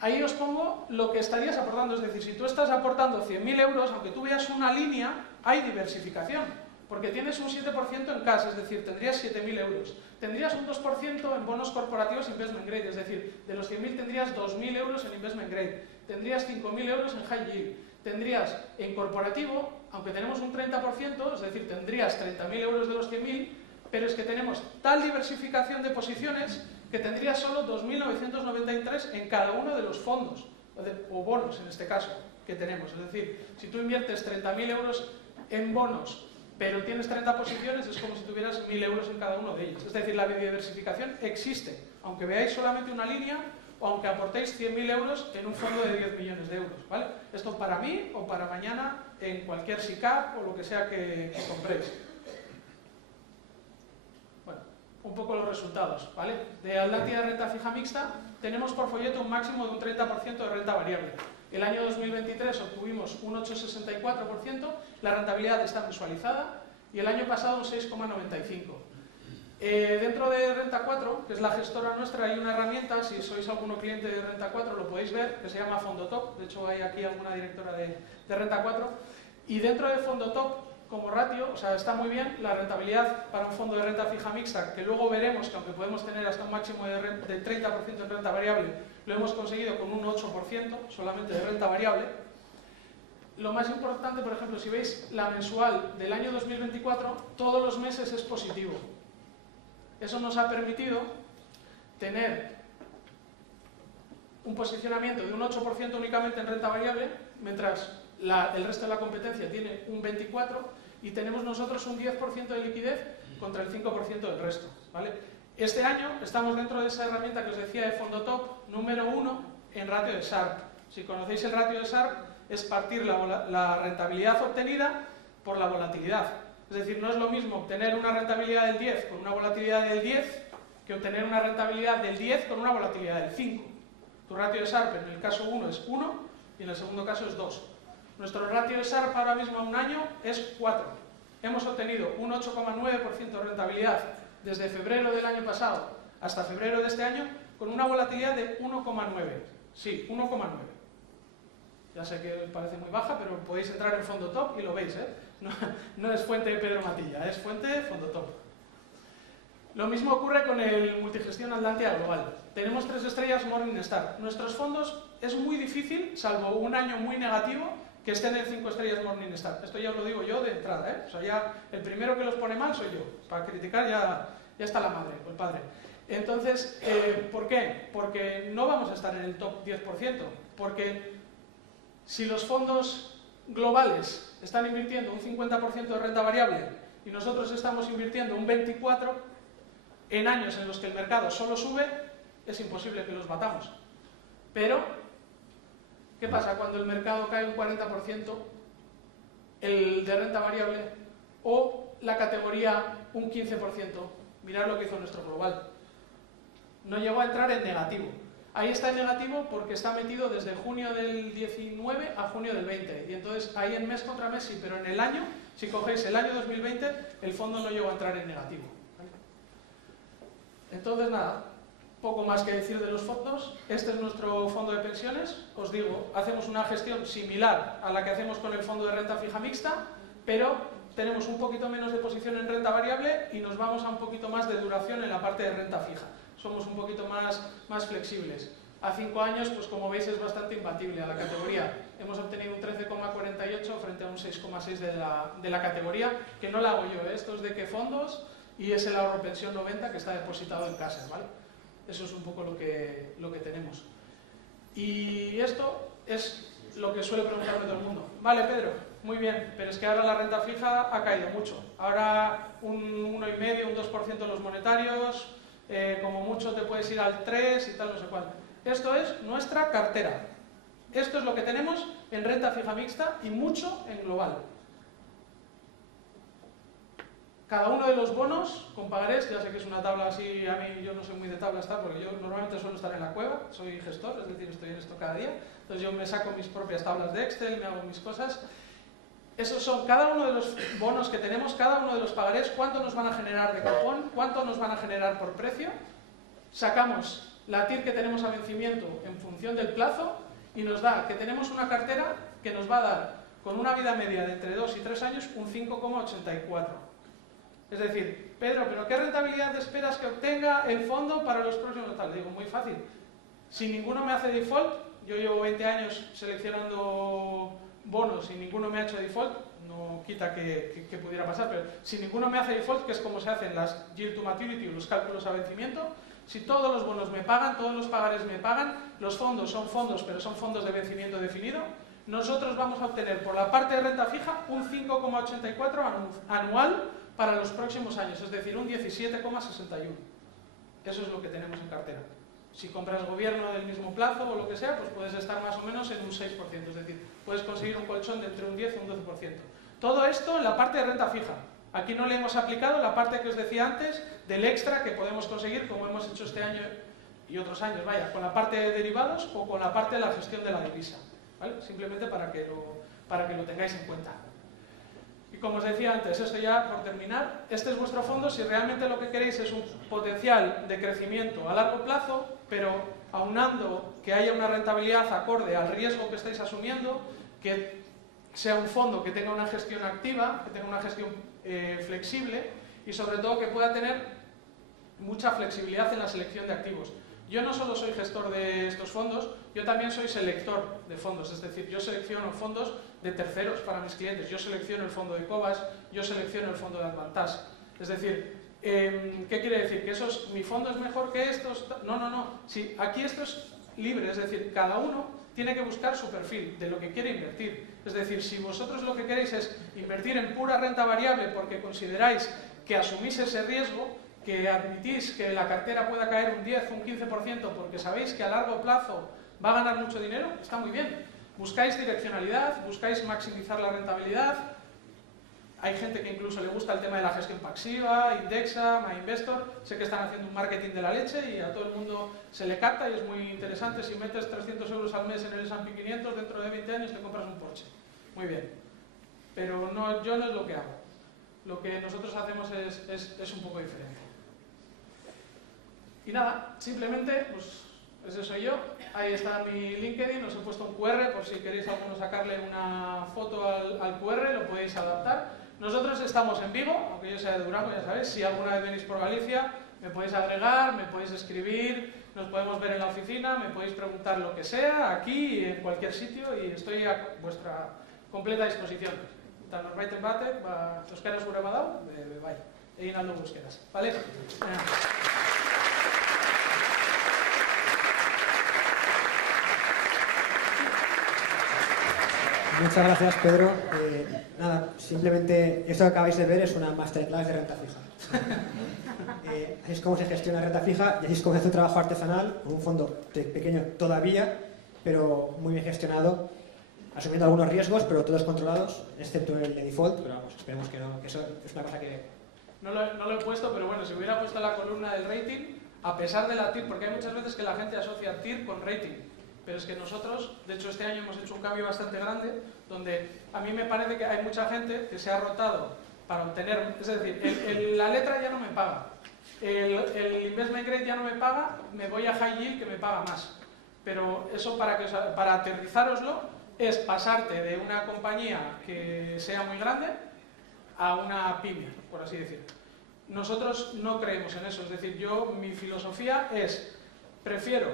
Ahí os pongo lo que estarías aportando, es decir, si tú estás aportando 100.000 euros, aunque tú veas una línea, hay diversificación, porque tienes un 7% en cash, es decir, tendrías 7.000 euros. Tendrías un 2% en bonos corporativos investment grade, es decir, de los 100.000 tendrías 2.000 euros en investment grade, tendrías 5.000 euros en high yield, tendrías en corporativo, aunque tenemos un 30%, es decir, tendrías 30.000 euros de los 100.000, pero es que tenemos tal diversificación de posiciones que tendrías solo 2.993 en cada uno de los fondos, o bonos en este caso, que tenemos. Es decir, si tú inviertes 30.000 euros en bonos, pero tienes 30 posiciones, es como si tuvieras 1.000 euros en cada uno de ellos. Es decir, la diversificación existe, aunque veáis solamente una línea o aunque aportéis 100.000 euros en un fondo de 10 millones de euros, ¿vale? Esto para mí o para mañana en cualquier SICAP o lo que sea que compréis. Bueno, un poco los resultados, ¿vale? De Atlántida de renta fija mixta tenemos por folleto un máximo de un 30% de renta variable. El año 2023 obtuvimos un 8,64%, la rentabilidad está mensualizada, y el año pasado un 6,95%. Dentro de Renta 4, que es la gestora nuestra, hay una herramienta, si sois alguno cliente de Renta 4 lo podéis ver, que se llama Fondotop. De hecho hay aquí alguna directora de Renta 4, y dentro de Fondotop, como ratio, o sea, está muy bien la rentabilidad para un fondo de renta fija mixta, que luego veremos que aunque podemos tener hasta un máximo de 30% en renta variable, lo hemos conseguido con un 8% solamente de renta variable. Lo más importante, por ejemplo, si veis la mensual del año 2024, todos los meses es positivo. Eso nos ha permitido tener un posicionamiento de un 8% únicamente en renta variable, mientras el resto de la competencia tiene un 24%, y tenemos nosotros un 10% de liquidez contra el 5% del resto, ¿vale? Este año estamos dentro de esa herramienta que os decía de Fondotop, número 1 en ratio de Sharpe. Si conocéis el ratio de Sharpe, es partir la rentabilidad obtenida por la volatilidad. Es decir, no es lo mismo obtener una rentabilidad del 10 con una volatilidad del 10 que obtener una rentabilidad del 10 con una volatilidad del 5. Tu ratio de Sharpe en el caso 1 es 1 y en el segundo caso es 2. Nuestro ratio de Sharpe ahora mismo a un año es 4. Hemos obtenido un 8,9% de rentabilidad desde febrero del año pasado hasta febrero de este año con una volatilidad de 1,9. Sí, 1,9. Ya sé que parece muy baja, pero podéis entrar en Fondotop y lo veis, ¿eh? No es fuente de Pedro Matilla, es fuente de Fondotop. Lo mismo ocurre con el multigestión Atlántida Global. Tenemos 3 estrellas Morningstar. Nuestros fondos es muy difícil, salvo un año muy negativo, que estén en 5 estrellas Morningstar. Esto ya os lo digo yo de entrada, ¿eh? O sea, ya el primero que los pone mal soy yo. Para criticar ya está la madre o el padre. Entonces, ¿por qué? Porque no vamos a estar en el top 10%. Porque si los fondos globales están invirtiendo un 50% de renta variable y nosotros estamos invirtiendo un 24%, en años en los que el mercado solo sube, es imposible que los batamos. Pero, ¿qué pasa cuando el mercado cae un 40%, el de renta variable, o la categoría un 15%? Mirad lo que hizo nuestro global. No llegó a entrar en negativo. Ahí está en negativo porque está metido desde junio del 19 a junio del 20. Y entonces ahí en mes contra mes sí, pero en el año, si cogéis el año 2020, el fondo no llegó a entrar en negativo. ¿Vale? Entonces nada, poco más que decir de los fondos. Este es nuestro fondo de pensiones. Os digo, hacemos una gestión similar a la que hacemos con el fondo de renta fija mixta, pero tenemos un poquito menos de posición en renta variable y nos vamos a un poquito más de duración en la parte de renta fija. Somos un poquito más flexibles. A 5 años, pues como veis, es bastante imbatible a la categoría. Hemos obtenido un 13,48 frente a un 6,6 de la categoría, que no la hago yo, ¿eh? Esto es de qué fondos y es el ahorro pensión 90 que está depositado en Caser, ¿vale? Eso es un poco lo que tenemos. Y esto es lo que suele preguntarme todo el mundo. Vale, Pedro, muy bien, pero es que ahora la renta fija ha caído mucho. Ahora un 1,5, un 2% los monetarios, como mucho te puedes ir al 3 y tal, no sé cuál. Esto es nuestra cartera. Esto es lo que tenemos en renta fija mixta y mucho en global. Cada uno de los bonos con pagarés, ya sé que es una tabla así, a mí yo no soy muy de tablas, porque yo normalmente suelo estar en la cueva, soy gestor, es decir, estoy en esto cada día, entonces yo me saco mis propias tablas de Excel, me hago mis cosas. Esos son cada uno de los bonos que tenemos, cada uno de los pagarés, cuánto nos van a generar de cupón, cuánto nos van a generar por precio. Sacamos la TIR que tenemos a vencimiento en función del plazo y nos da que tenemos una cartera que nos va a dar, con una vida media de entre 2 y 3 años, un 5,84. Es decir, Pedro, ¿pero qué rentabilidad esperas que obtenga el fondo para los próximos tal? Le digo, muy fácil. Si ninguno me hace default, yo llevo 20 años seleccionando bonos y ninguno me ha hecho default, no quita que pudiera pasar, pero si ninguno me hace default, que es como se hacen las yield to maturity o los cálculos a vencimiento, si todos los bonos me pagan, todos los pagares me pagan, los fondos son fondos, pero son fondos de vencimiento definido, nosotros vamos a obtener por la parte de renta fija un 5,84 anual para los próximos años, es decir, un 17,61. Eso es lo que tenemos en cartera. Si compras gobierno del mismo plazo o lo que sea, pues puedes estar más o menos en un 6%, es decir, puedes conseguir un colchón de entre un 10 y un 12%. Todo esto en la parte de renta fija. Aquí no le hemos aplicado la parte que os decía antes del extra que podemos conseguir, como hemos hecho este año y otros años, vaya, con la parte de derivados o con la parte de la gestión de la divisa, ¿vale? Simplemente para que lo tengáis en cuenta. Y como os decía antes, esto ya por terminar, este es vuestro fondo si realmente lo que queréis es un potencial de crecimiento a largo plazo, pero aunando que haya una rentabilidad acorde al riesgo que estáis asumiendo, que sea un fondo que tenga una gestión activa, que tenga una gestión flexible y sobre todo que pueda tener mucha flexibilidad en la selección de activos. Yo no solo soy gestor de estos fondos, yo también soy selector de fondos, es decir, yo selecciono fondos de terceros para mis clientes, yo selecciono el fondo de Cobas, yo selecciono el fondo de Advantage. Es decir, ¿qué quiere decir? ¿Que mi fondo es mejor que estos? No. Sí, aquí esto es libre, es decir, cada uno tiene que buscar su perfil de lo que quiere invertir. Es decir, si vosotros lo que queréis es invertir en pura renta variable porque consideráis que asumís ese riesgo, que admitís que la cartera pueda caer un 10, un 15% porque sabéis que a largo plazo va a ganar mucho dinero, está muy bien. Buscáis direccionalidad, buscáis maximizar la rentabilidad. Hay gente que incluso le gusta el tema de la gestión pasiva, Indexa, MyInvestor. Sé que están haciendo un marketing de la leche y a todo el mundo se le capta y es muy interesante. Si metes 300 euros al mes en el S&P 500, dentro de 20 años te compras un Porsche. Muy bien. Pero yo no es lo que hago. Lo que nosotros hacemos es un poco diferente. Y nada, simplemente, pues ese soy yo. Ahí está mi LinkedIn, os he puesto un QR por si queréis alguno sacarle una foto al QR, lo podéis adaptar. Nosotros estamos en Vigo, aunque yo sea de Durango, ya sabéis. Si alguna vez venís por Galicia, me podéis agregar, me podéis escribir, nos podemos ver en la oficina, me podéis preguntar lo que sea, aquí, en cualquier sitio, y estoy a vuestra completa disposición. Eta norbaiten batek, euskaraz gure badau, bai, egin aldo euskaraz. Vale? Muchas gracias, Pedro. Nada, simplemente esto que acabáis de ver es una masterclass de renta fija. Así es como se gestiona renta fija y así es como se hace un trabajo artesanal con un fondo pequeño todavía, pero muy bien gestionado, asumiendo algunos riesgos, pero todos controlados, excepto el de default, pero vamos, esperemos que no, que eso es una cosa que... No lo he puesto, pero bueno, si hubiera puesto la columna del rating, a pesar de la TIR, porque hay muchas veces que la gente asocia TIR con rating, pero es que nosotros, de hecho este año hemos hecho un cambio bastante grande, donde a mí me parece que hay mucha gente que se ha rotado para obtener, es decir, la letra ya no me paga, el investment grade ya no me paga, me voy a high yield que me paga más, pero eso para aterrizároslo es pasarte de una compañía que sea muy grande a una pyme, por así decirlo. Nosotros no creemos en eso, es decir, mi filosofía es, prefiero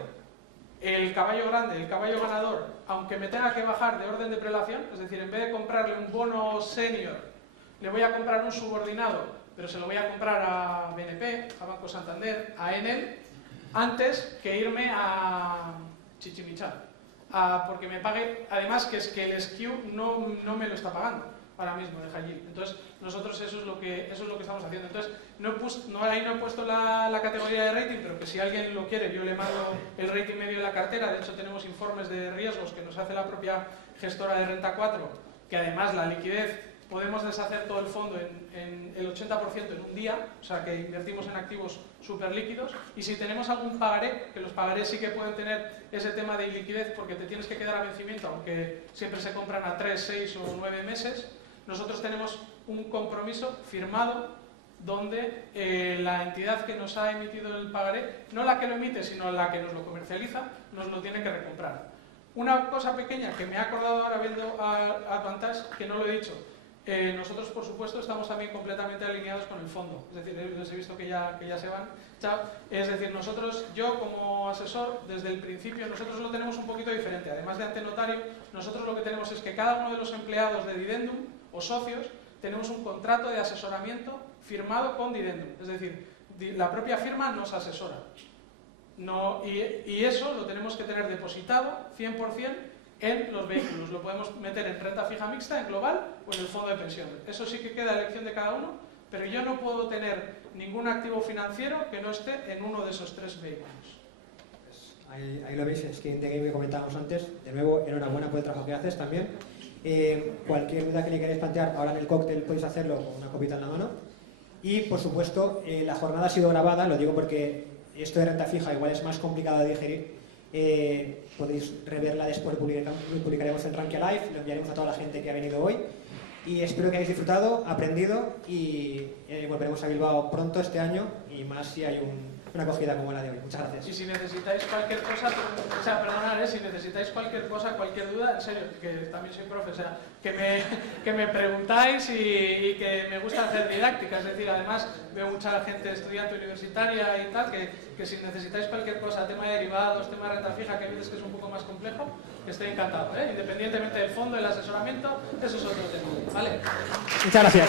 el caballo grande, el caballo ganador, aunque me tenga que bajar de orden de prelación, es decir, en vez de comprarle un bono senior, le voy a comprar un subordinado, pero se lo voy a comprar a BNP, a Banco Santander, a Enel, antes que irme a Chichimichal, porque me pague, además que es que el SKU no me lo está pagando ahora mismo, deja allí. Entonces, nosotros eso es lo que estamos haciendo. Entonces, ahí no he puesto la categoría de rating, pero que si alguien lo quiere, yo le mando el rating medio de la cartera. De hecho, tenemos informes de riesgos que nos hace la propia gestora de Renta 4, que además la liquidez, podemos deshacer todo el fondo en el 80% en un día, o sea que invertimos en activos súper líquidos, y si tenemos algún pagaré, que los pagarés sí que pueden tener ese tema de liquidez porque te tienes que quedar a vencimiento, aunque siempre se compran a 3, 6 o 9 meses, nosotros tenemos un compromiso firmado donde la entidad que nos ha emitido el pagaré, no la que lo emite, sino la que nos lo comercializa, nos lo tiene que recomprar. Una cosa pequeña que me he acordado ahora viendo a Advantage, que no lo he dicho, nosotros por supuesto estamos también completamente alineados con el fondo, es decir, les he visto que ya se van. Chao. Es decir, yo como asesor, desde el principio, nosotros lo tenemos un poquito diferente, además de ante notario, nosotros lo que tenemos es que cada uno de los empleados de Didendum o socios tenemos un contrato de asesoramiento firmado con Didendum, es decir, la propia firma nos asesora. Y eso lo tenemos que tener depositado 100% en los vehículos. Lo podemos meter en renta fija mixta, en global o en el fondo de pensiones. Eso sí que queda a elección de cada uno, pero yo no puedo tener ningún activo financiero que no esté en uno de esos 3 vehículos. Ahí lo veis, es que en The Game que comentábamos antes. De nuevo, enhorabuena por el trabajo que haces también. Cualquier duda que le queráis plantear ahora en el cóctel podéis hacerlo con una copita en la mano. Y por supuesto, la jornada ha sido grabada, lo digo porque esto de renta fija igual es más complicado de digerir. Podéis reverla después, lo publicaremos en Rankia Live, lo enviaremos a toda la gente que ha venido hoy. Y espero que hayáis disfrutado, aprendido y volveremos a Bilbao pronto este año y más si hay una acogida como la de hoy. Muchas gracias. Y si necesitáis cualquier cosa, si necesitáis cualquier cosa, cualquier duda, en serio, que también soy profe, o sea, que me preguntáis y que me gusta hacer didáctica, es decir, además veo mucha gente estudiante universitaria y tal, que si necesitáis cualquier cosa, tema de derivados, tema de renta fija, que a veces que es un poco más complejo, que estoy encantado, independientemente del fondo, el asesoramiento, eso es otro tema, ¿vale? Muchas gracias.